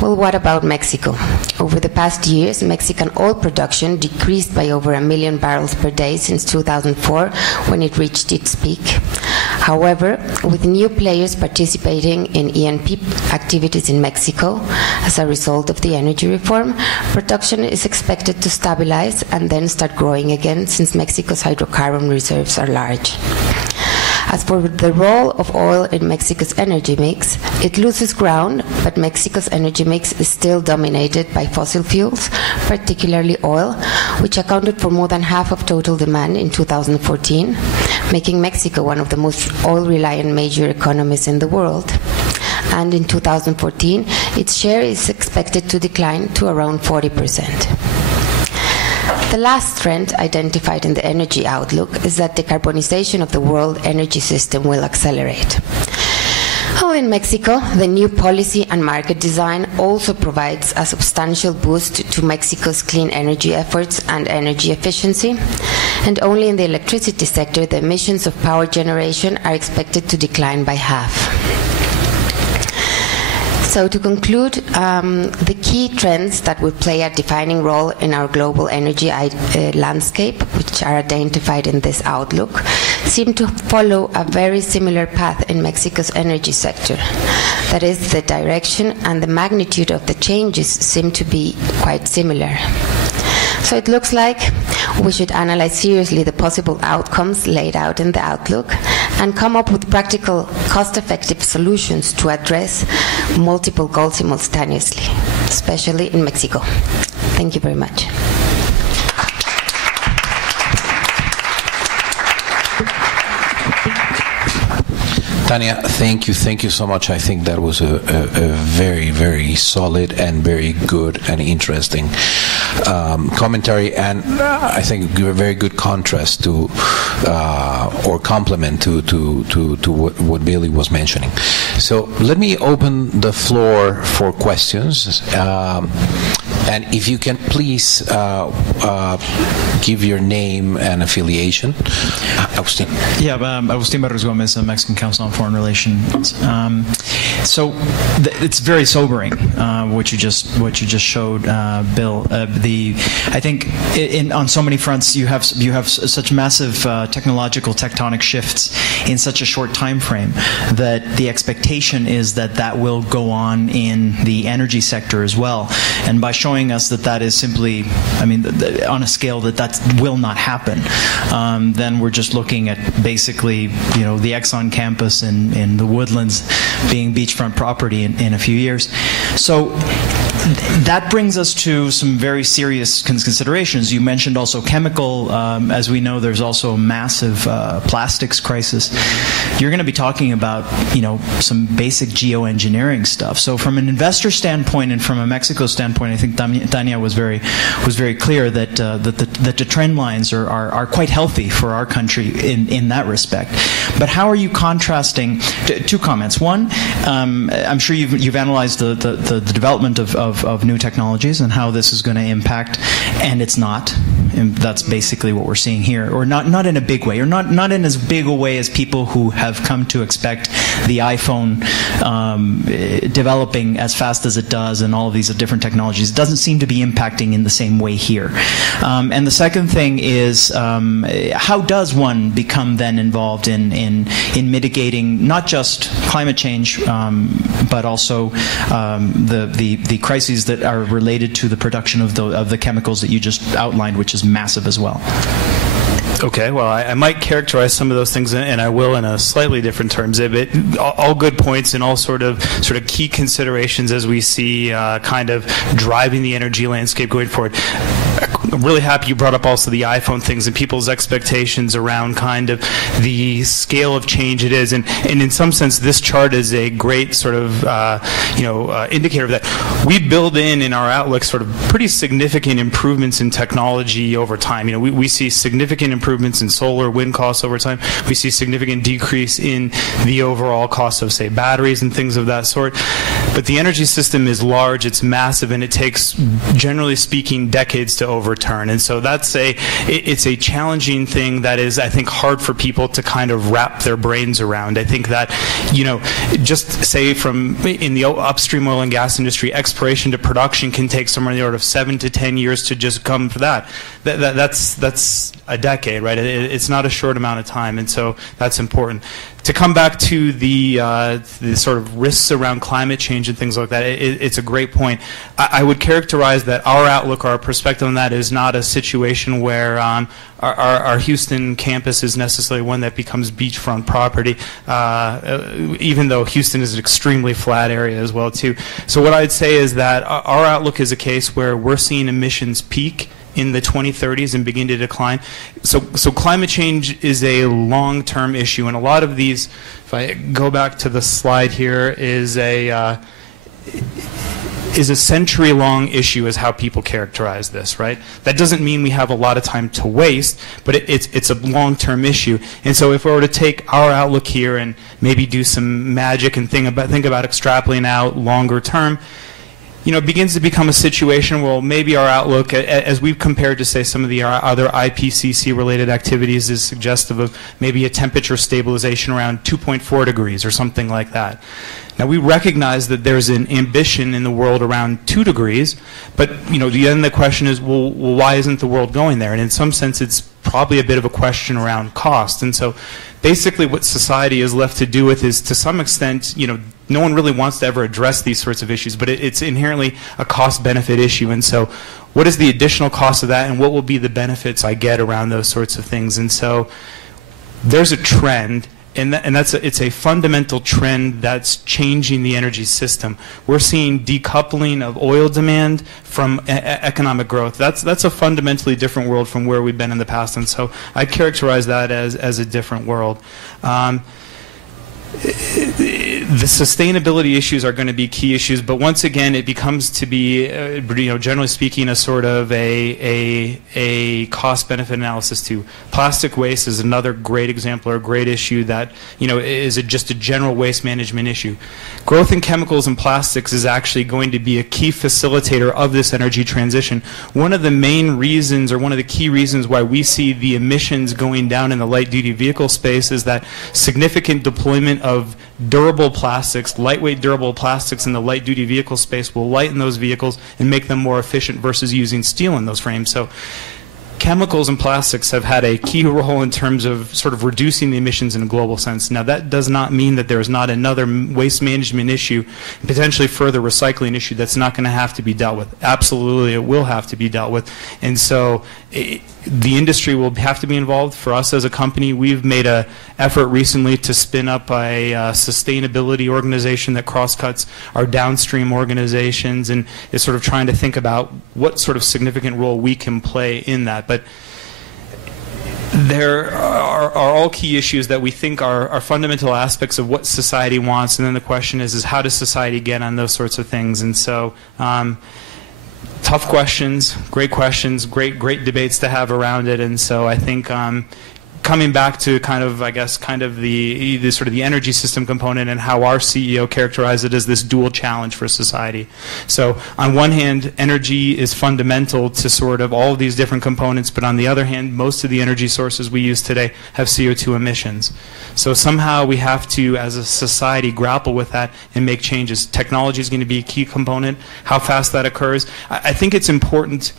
Well, what about Mexico? Over the past years, Mexican oil production decreased by over 1 million barrels per day since 2004, when it reached its peak. However, with new players participating in E&P activities in Mexico as a result of the energy reform, production is expected to stabilize and then start growing again, since Mexico's hydrocarbon reserves are large. As for the role of oil in Mexico's energy mix, it loses ground, but Mexico's energy mix is still dominated by fossil fuels, particularly oil, which accounted for more than half of total demand in 2014, making Mexico one of the most oil-reliant major economies in the world. And in 2014, its share is expected to decline to around 40%. The last trend identified in the energy outlook is that decarbonization of the world energy system will accelerate. Well, in Mexico, the new policy and market design also provides a substantial boost to Mexico's clean energy efforts and energy efficiency, and only in the electricity sector, the emissions of power generation are expected to decline by half. So to conclude, the key trends that will play a defining role in our global energy landscape, which are identified in this outlook, seem to follow a very similar path in Mexico's energy sector. That is, the direction and the magnitude of the changes seem to be quite similar. So it looks like we should analyze seriously the possible outcomes laid out in the outlook and come up with practical, cost-effective solutions to address multiple goals simultaneously, especially in Mexico. Thank you very much. Tania, thank you so much. I think that was a very, very solid and very good and interesting commentary, and I think a very good contrast to or complement to what Billy was mentioning. So let me open the floor for questions, and if you can please give your name and affiliation. Agustin. Yeah, Agustin Barrios Gomez, Mexican Council on Foreign Relations. So it's very sobering what you just showed, Bill. I think on so many fronts you have such massive technological tectonic shifts in such a short time frame that the expectation is that will go on in the energy sector as well. And by showing us that is simply, I mean, on a scale that will not happen, then we're just looking at basically, you know, the Exxon campus in the Woodlands being beachfront property in a few years. So that brings us to some very serious considerations. You mentioned also chemical. As we know, there's also a massive plastics crisis. You're going to be talking about, you know, some basic geoengineering stuff. So from an investor standpoint and from a Mexico standpoint, I think Tania was very clear that the trend lines are quite healthy for our country in that respect. But how are you contrasting? Two comments. One, I'm sure you've analyzed the development of new technologies and how this is going to impact, and it's not. And that's basically what we're seeing here, or not in a big way, or not in as big a way as people who have come to expect the iPhone developing as fast as it does, and all of these different technologies. It doesn't seem to be impacting in the same way here. And the second thing is, how does one become then involved in mitigating not just climate change, but also the crises that are related to the production of the chemicals that you just outlined, which is massive as well. Okay, well, I might characterize some of those things, and I will in a slightly different terms. All good points and all sort of key considerations as we see kind of driving the energy landscape going forward. I'm really happy you brought up also the iPhone things and people's expectations around kind of the scale of change it is, and in some sense, this chart is a great sort of indicator of that. We build in our outlook sort of pretty significant improvements in technology over time. You know, we see significant improvements in solar, wind costs over time. We see significant decrease in the overall cost of, say, batteries and things of that sort. But the energy system is large, it's massive, and it takes, generally speaking, decades to overturn. And so it's a challenging thing that is, I think, hard for people to kind of wrap their brains around. I think that, you know, just say in the upstream oil and gas industry, exploration to production can take somewhere in the order of 7 to 10 years to just come for that. That's a decade, right? It's not a short amount of time, and so that's important. To come back to the sort of risks around climate change and things like that, it's a great point. I would characterize that our outlook, our perspective on that is not a situation where our Houston campus is necessarily one that becomes beachfront property, even though Houston is an extremely flat area as well, too. So what I'd say is that our outlook is a case where we're seeing emissions peak in the 2030s and begin to decline. So climate change is a long-term issue, and a lot of these, if I go back to the slide here, is a century-long issue is how people characterize this, right? That doesn't mean we have a lot of time to waste, but it's a long-term issue. And so if we were to take our outlook here and maybe do some magic and think about extrapolating out longer term, it begins to become a situation where maybe our outlook, as we've compared to, say, some of the other IPCC-related activities, is suggestive of maybe a temperature stabilization around 2.4 degrees or something like that. Now, we recognize that there's an ambition in the world around 2 degrees, but then the question is, well, why isn't the world going there? And in some sense, it's probably a bit of a question around cost. And so basically what society is left to do with is, to some extent, no one really wants to ever address these sorts of issues, but it's inherently a cost-benefit issue. And so what is the additional cost of that, and what will be the benefits I get around those sorts of things? And so there's a trend, and it's a fundamental trend that's changing the energy system. We're seeing decoupling of oil demand from economic growth. That's a fundamentally different world from where we've been in the past, and so I characterize that as a different world. The sustainability issues are going to be key issues, but once again, it becomes to be, generally speaking, a sort of a cost-benefit analysis too. Plastic waste is another great example or great issue that is just a general waste management issue. Growth in chemicals and plastics is actually going to be a key facilitator of this energy transition. One of the main reasons, or one of the key reasons, why we see the emissions going down in the light-duty vehicle space is that significant deployment of durable plastics, lightweight durable plastics in the light-duty vehicle space will lighten those vehicles and make them more efficient versus using steel in those frames. So chemicals and plastics have had a key role in terms of sort of reducing the emissions in a global sense. Now, that does not mean that there is not another waste management issue, potentially further recycling issue, that's not going to have to be dealt with. Absolutely, it will have to be dealt with. And so the industry will have to be involved. For us as a company, we've made an effort recently to spin up a sustainability organization that cross-cuts our downstream organizations and is sort of trying to think about what sort of significant role we can play in that. But there are all key issues that we think are fundamental aspects of what society wants, and then the question is how does society get on those sorts of things? And so tough questions, great great debates to have around it. And so I think coming back to the sort of the energy system component and how our CEO characterized it as this dual challenge for society. So on one hand, energy is fundamental to sort of all of these different components, but on the other hand, most of the energy sources we use today have CO2 emissions. So somehow we have to, as a society, grapple with that and make changes. Technology is going to be a key component. How fast that occurs, I think it's important.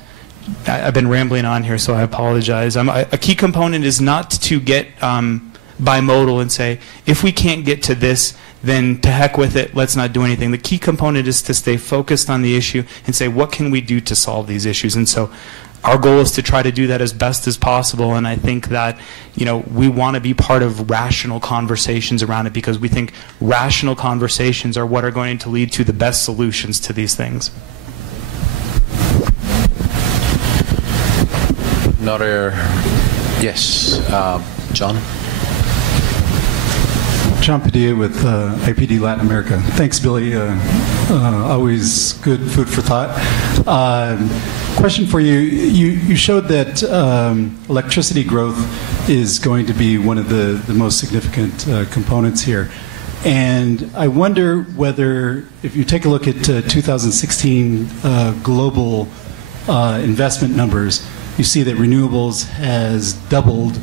I've been rambling on here, so I apologize. A key component is not to get bimodal and say, if we can't get to this, then to heck with it, let's not do anything. The key component is to stay focused on the issue and say, what can we do to solve these issues? And so our goal is to try to do that as best as possible, and I think that we want to be part of rational conversations around it, because we think rational conversations are what are going to lead to the best solutions to these things. Another, yes, John. John Padilla with IPD Latin America. Thanks, Billy. Always good food for thought. Question for you. You showed that electricity growth is going to be one of the most significant components here. And I wonder whether, if you take a look at 2016 global investment numbers, you see that renewables has doubled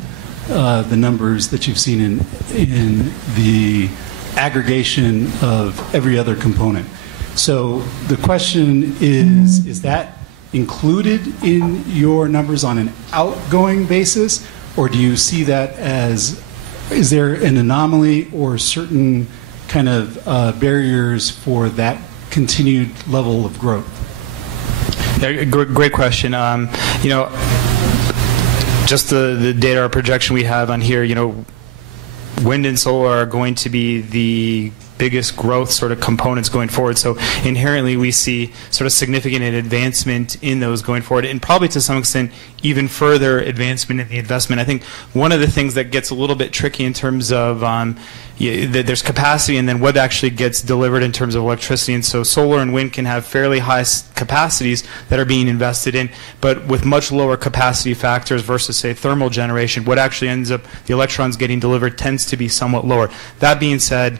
the numbers that you've seen in the aggregation of every other component. So the question is that included in your numbers on an outgoing basis, or do you see that as, is there an anomaly or certain kind of barriers for that continued level of growth? Yeah, great question. Just the data or projection we have on here, wind and solar are going to be the biggest growth sort of components going forward. So inherently we see sort of significant advancement in those going forward, and probably to some extent even further advancement in the investment. I think one of the things that gets a little bit tricky in terms of there's capacity and then what actually gets delivered in terms of electricity. And so solar and wind can have fairly high capacities that are being invested in, but with much lower capacity factors versus, say, thermal generation, what actually ends up the electrons getting delivered tends to be somewhat lower. That being said,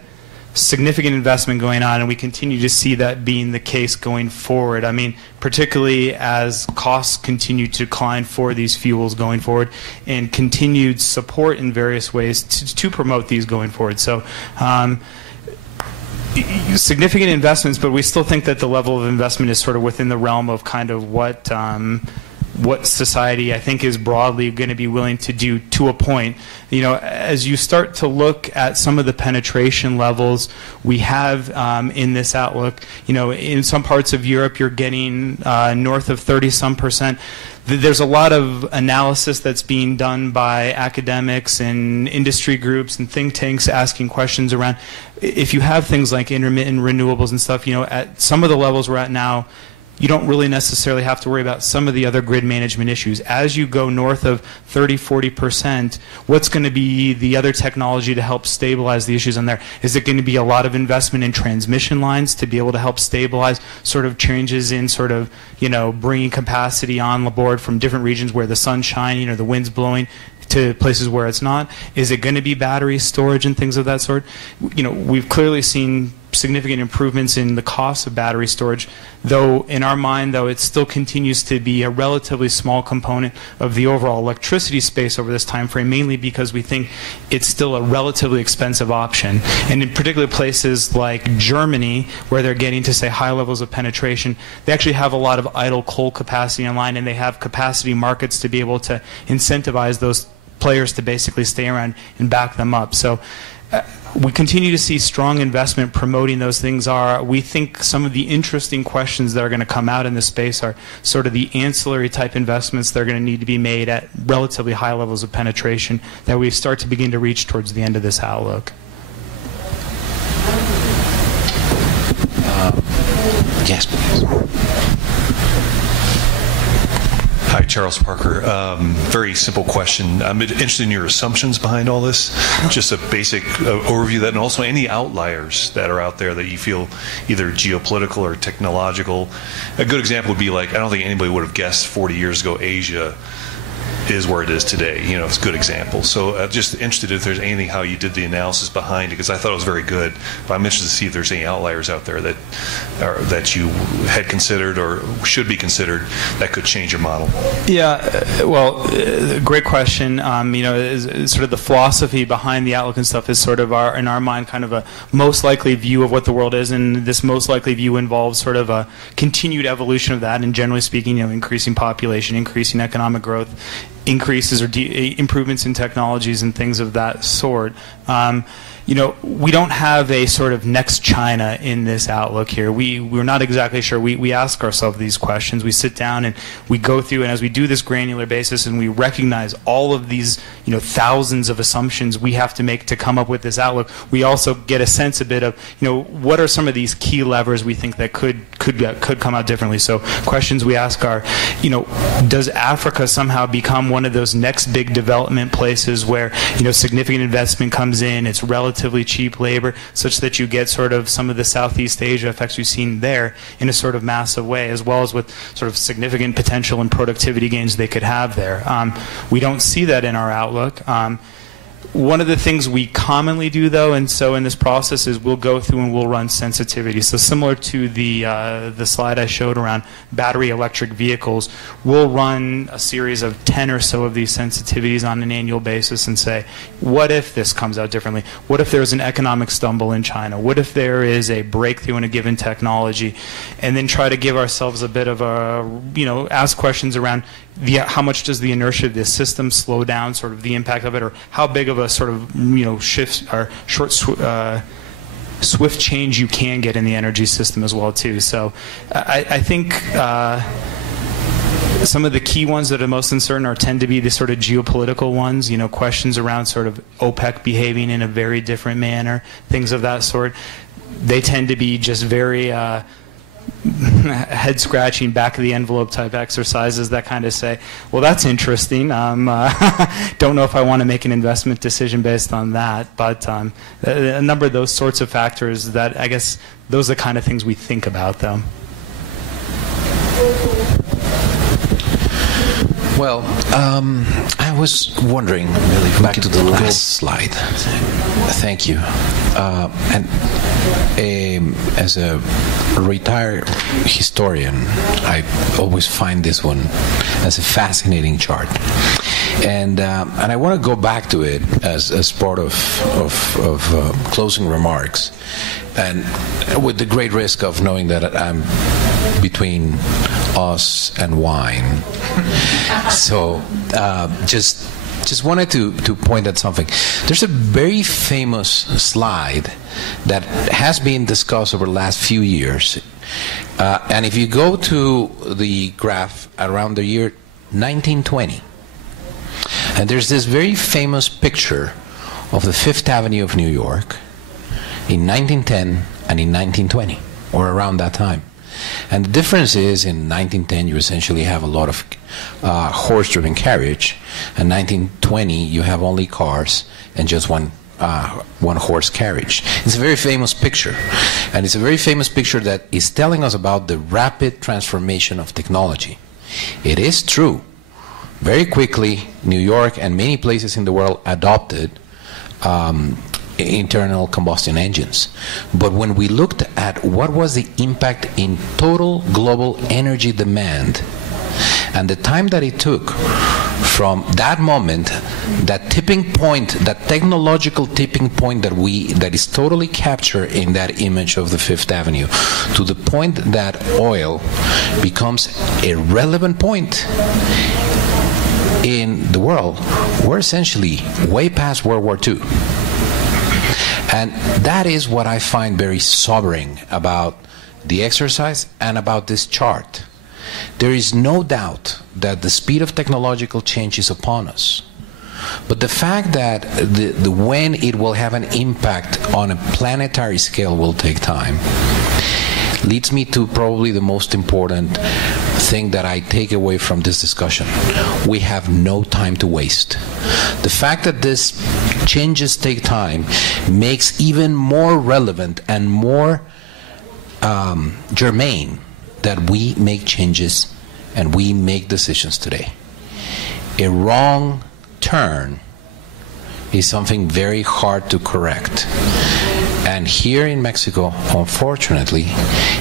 significant investment going on, and we continue to see that being the case going forward. I mean, particularly as costs continue to decline for these fuels going forward, and continued support in various ways to promote these going forward. So significant investments, but we still think that the level of investment is sort of within the realm of kind of what society, I think, is broadly going to be willing to do to a point. You know, as you start to look at some of the penetration levels we have in this outlook, you know, in some parts of Europe, you're getting north of 30-some%. There's a lot of analysis that's being done by academics and industry groups and think tanks asking questions around if you have things like intermittent renewables and stuff, you know, at some of the levels we're at now, you don't really necessarily have to worry about some of the other grid management issues. As you go north of 30-40%, what's going to be the other technology to help stabilize the issues on there? Is it going to be a lot of investment in transmission lines to be able to help stabilize sort of changes in sort of, you know, bringing capacity on the board from different regions where the sun's shining or the wind's blowing to places where it's not? Is it going to be battery storage and things of that sort? You know, we've clearly seen significant improvements in the cost of battery storage, though in our mind, though, it still continues to be a relatively small component of the overall electricity space over this time frame, mainly because we think it's still a relatively expensive option. And in particular places like Germany, where they're getting to, say, high levels of penetration, they actually have a lot of idle coal capacity online, and they have capacity markets to be able to incentivize those players to basically stay around and back them up. So we continue to see strong investment promoting those things. We think some of the interesting questions that are going to come out in this space are sort of the ancillary type investments that are going to need to be made at relatively high levels of penetration that we start to begin to reach towards the end of this outlook. Yes, please. Hi, Charles Parker. Very simple question. I'm interested in your assumptions behind all this. Just a basic overview of that, and also any outliers that are out there that you feel either geopolitical or technological. A good example would be like, I don't think anybody would have guessed 40 years ago Asia is where it is today. You know, it's a good example. So just interested if there's anything, how you did the analysis behind it, because I thought it was very good. But I'm interested to see if there's any outliers out there that you had considered or should be considered that could change your model. Yeah, well, great question. You know, sort of the philosophy behind the outlook and stuff is sort of in our mind, kind of a most likely view of what the world is, and this most likely view involves sort of a continued evolution of that, and generally speaking, you know, increasing population, increasing economic growth, increases or improvements in technologies and things of that sort. You know, we don't have a sort of next China in this outlook here. We're not exactly sure. We ask ourselves these questions. We sit down and we go through, and as we do this granular basis and we recognize all of these, you know, thousands of assumptions we have to make to come up with this outlook, we also get a sense a bit of, you know, what are some of these key levers we think that could come out differently. So questions we ask are, you know, does Africa somehow become one of those next big development places where, you know, significant investment comes in, it's relatively cheap labor, such that you get sort of some of the Southeast Asia effects we've seen there in a sort of massive way, as well as with sort of significant potential and productivity gains they could have there. We don't see that in our outlook. One of the things we commonly do, though, and so in this process, is we'll go through and we'll run sensitivity. So similar to the slide I showed around battery electric vehicles, we'll run a series of 10 or so of these sensitivities on an annual basis and say, what if this comes out differently? What if there's an economic stumble in China? What if there is a breakthrough in a given technology? And then try to give ourselves a bit of a, you know, ask questions around how much does the inertia of this system slow down, sort of the impact of it, or how big of a sort of, you know, shift or swift change you can get in the energy system as well too. So I think some of the key ones that are most uncertain tend to be the sort of geopolitical ones, you know, questions around sort of OPEC behaving in a very different manner, things of that sort. They tend to be just very head-scratching, back-of-the-envelope type exercises that kind of say, well, that's interesting. Don't know if I want to make an investment decision based on that. But a number of those sorts of factors that, I guess, those are the kind of things we think about, though. Well, I was wondering, back to the last slide. Thank you. And as a retired historian, I always find this one as a fascinating chart. And I want to go back to it as part of closing remarks, and with the great risk of knowing that I'm between us and wine. So just wanted to point at something. There's a very famous slide that has been discussed over the last few years, and if you go to the graph around the year 1920, and there's this very famous picture of the Fifth Avenue of New York in 1910 and in 1920, or around that time. And the difference is, in 1910 you essentially have a lot of horse-driven carriage, and 1920 you have only cars and just one horse carriage. It's a very famous picture, and it's a very famous picture that is telling us about the rapid transformation of technology. It is true. Very quickly, New York and many places in the world adopted internal combustion engines. But when we looked at what was the impact in total global energy demand, and the time that it took from that moment, that tipping point, that technological tipping point that is totally captured in that image of the Fifth Avenue, to the point that oil becomes a relevant point in the world, we're essentially way past World War II. And that is what I find very sobering about the exercise and about this chart. There is no doubt that the speed of technological change is upon us. But the fact that when it will have an impact on a planetary scale will take time, leads me to probably the most important thing that I take away from this discussion. We have no time to waste. The fact that these changes take time makes even more relevant and more germane that we make changes and we make decisions today. A wrong turn is something very hard to correct. And here in Mexico, unfortunately,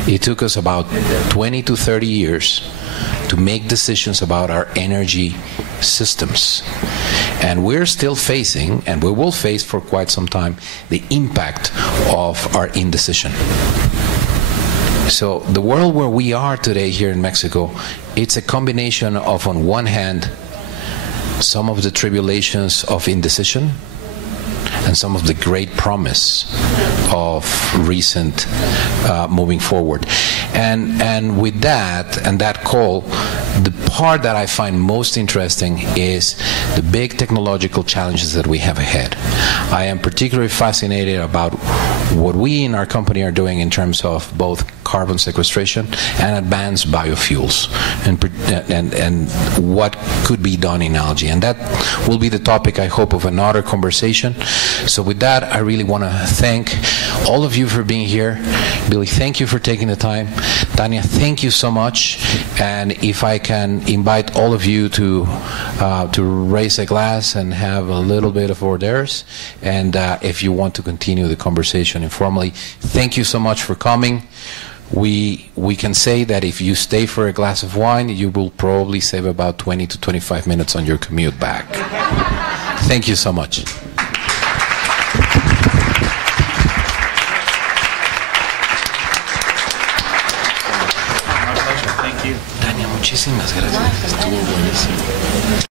it took us about 20 to 30 years to make decisions about our energy systems. And we're still facing, and we will face for quite some time, the impact of our indecision. So the world where we are today here in Mexico, it's a combination of, on one hand, some of the tribulations of indecision, and some of the great promise of recent moving forward. And with that, and that call, the part that I find most interesting is the big technological challenges that we have ahead. I am particularly fascinated about what we in our company are doing in terms of both carbon sequestration and advanced biofuels, and what could be done in algae. And that will be the topic, I hope, of another conversation. So with that, I really want to thank all of you for being here. Billy, thank you for taking the time. Tania, thank you so much. And if I can invite all of you to raise a glass and have a little bit of hors d'oeuvres, and if you want to continue the conversation informally, thank you so much for coming. We can say that if you stay for a glass of wine, you will probably save about 20 to 25 minutes on your commute back. Thank you so much. Tania, muchísimas gracias. Estuvo buenísimo.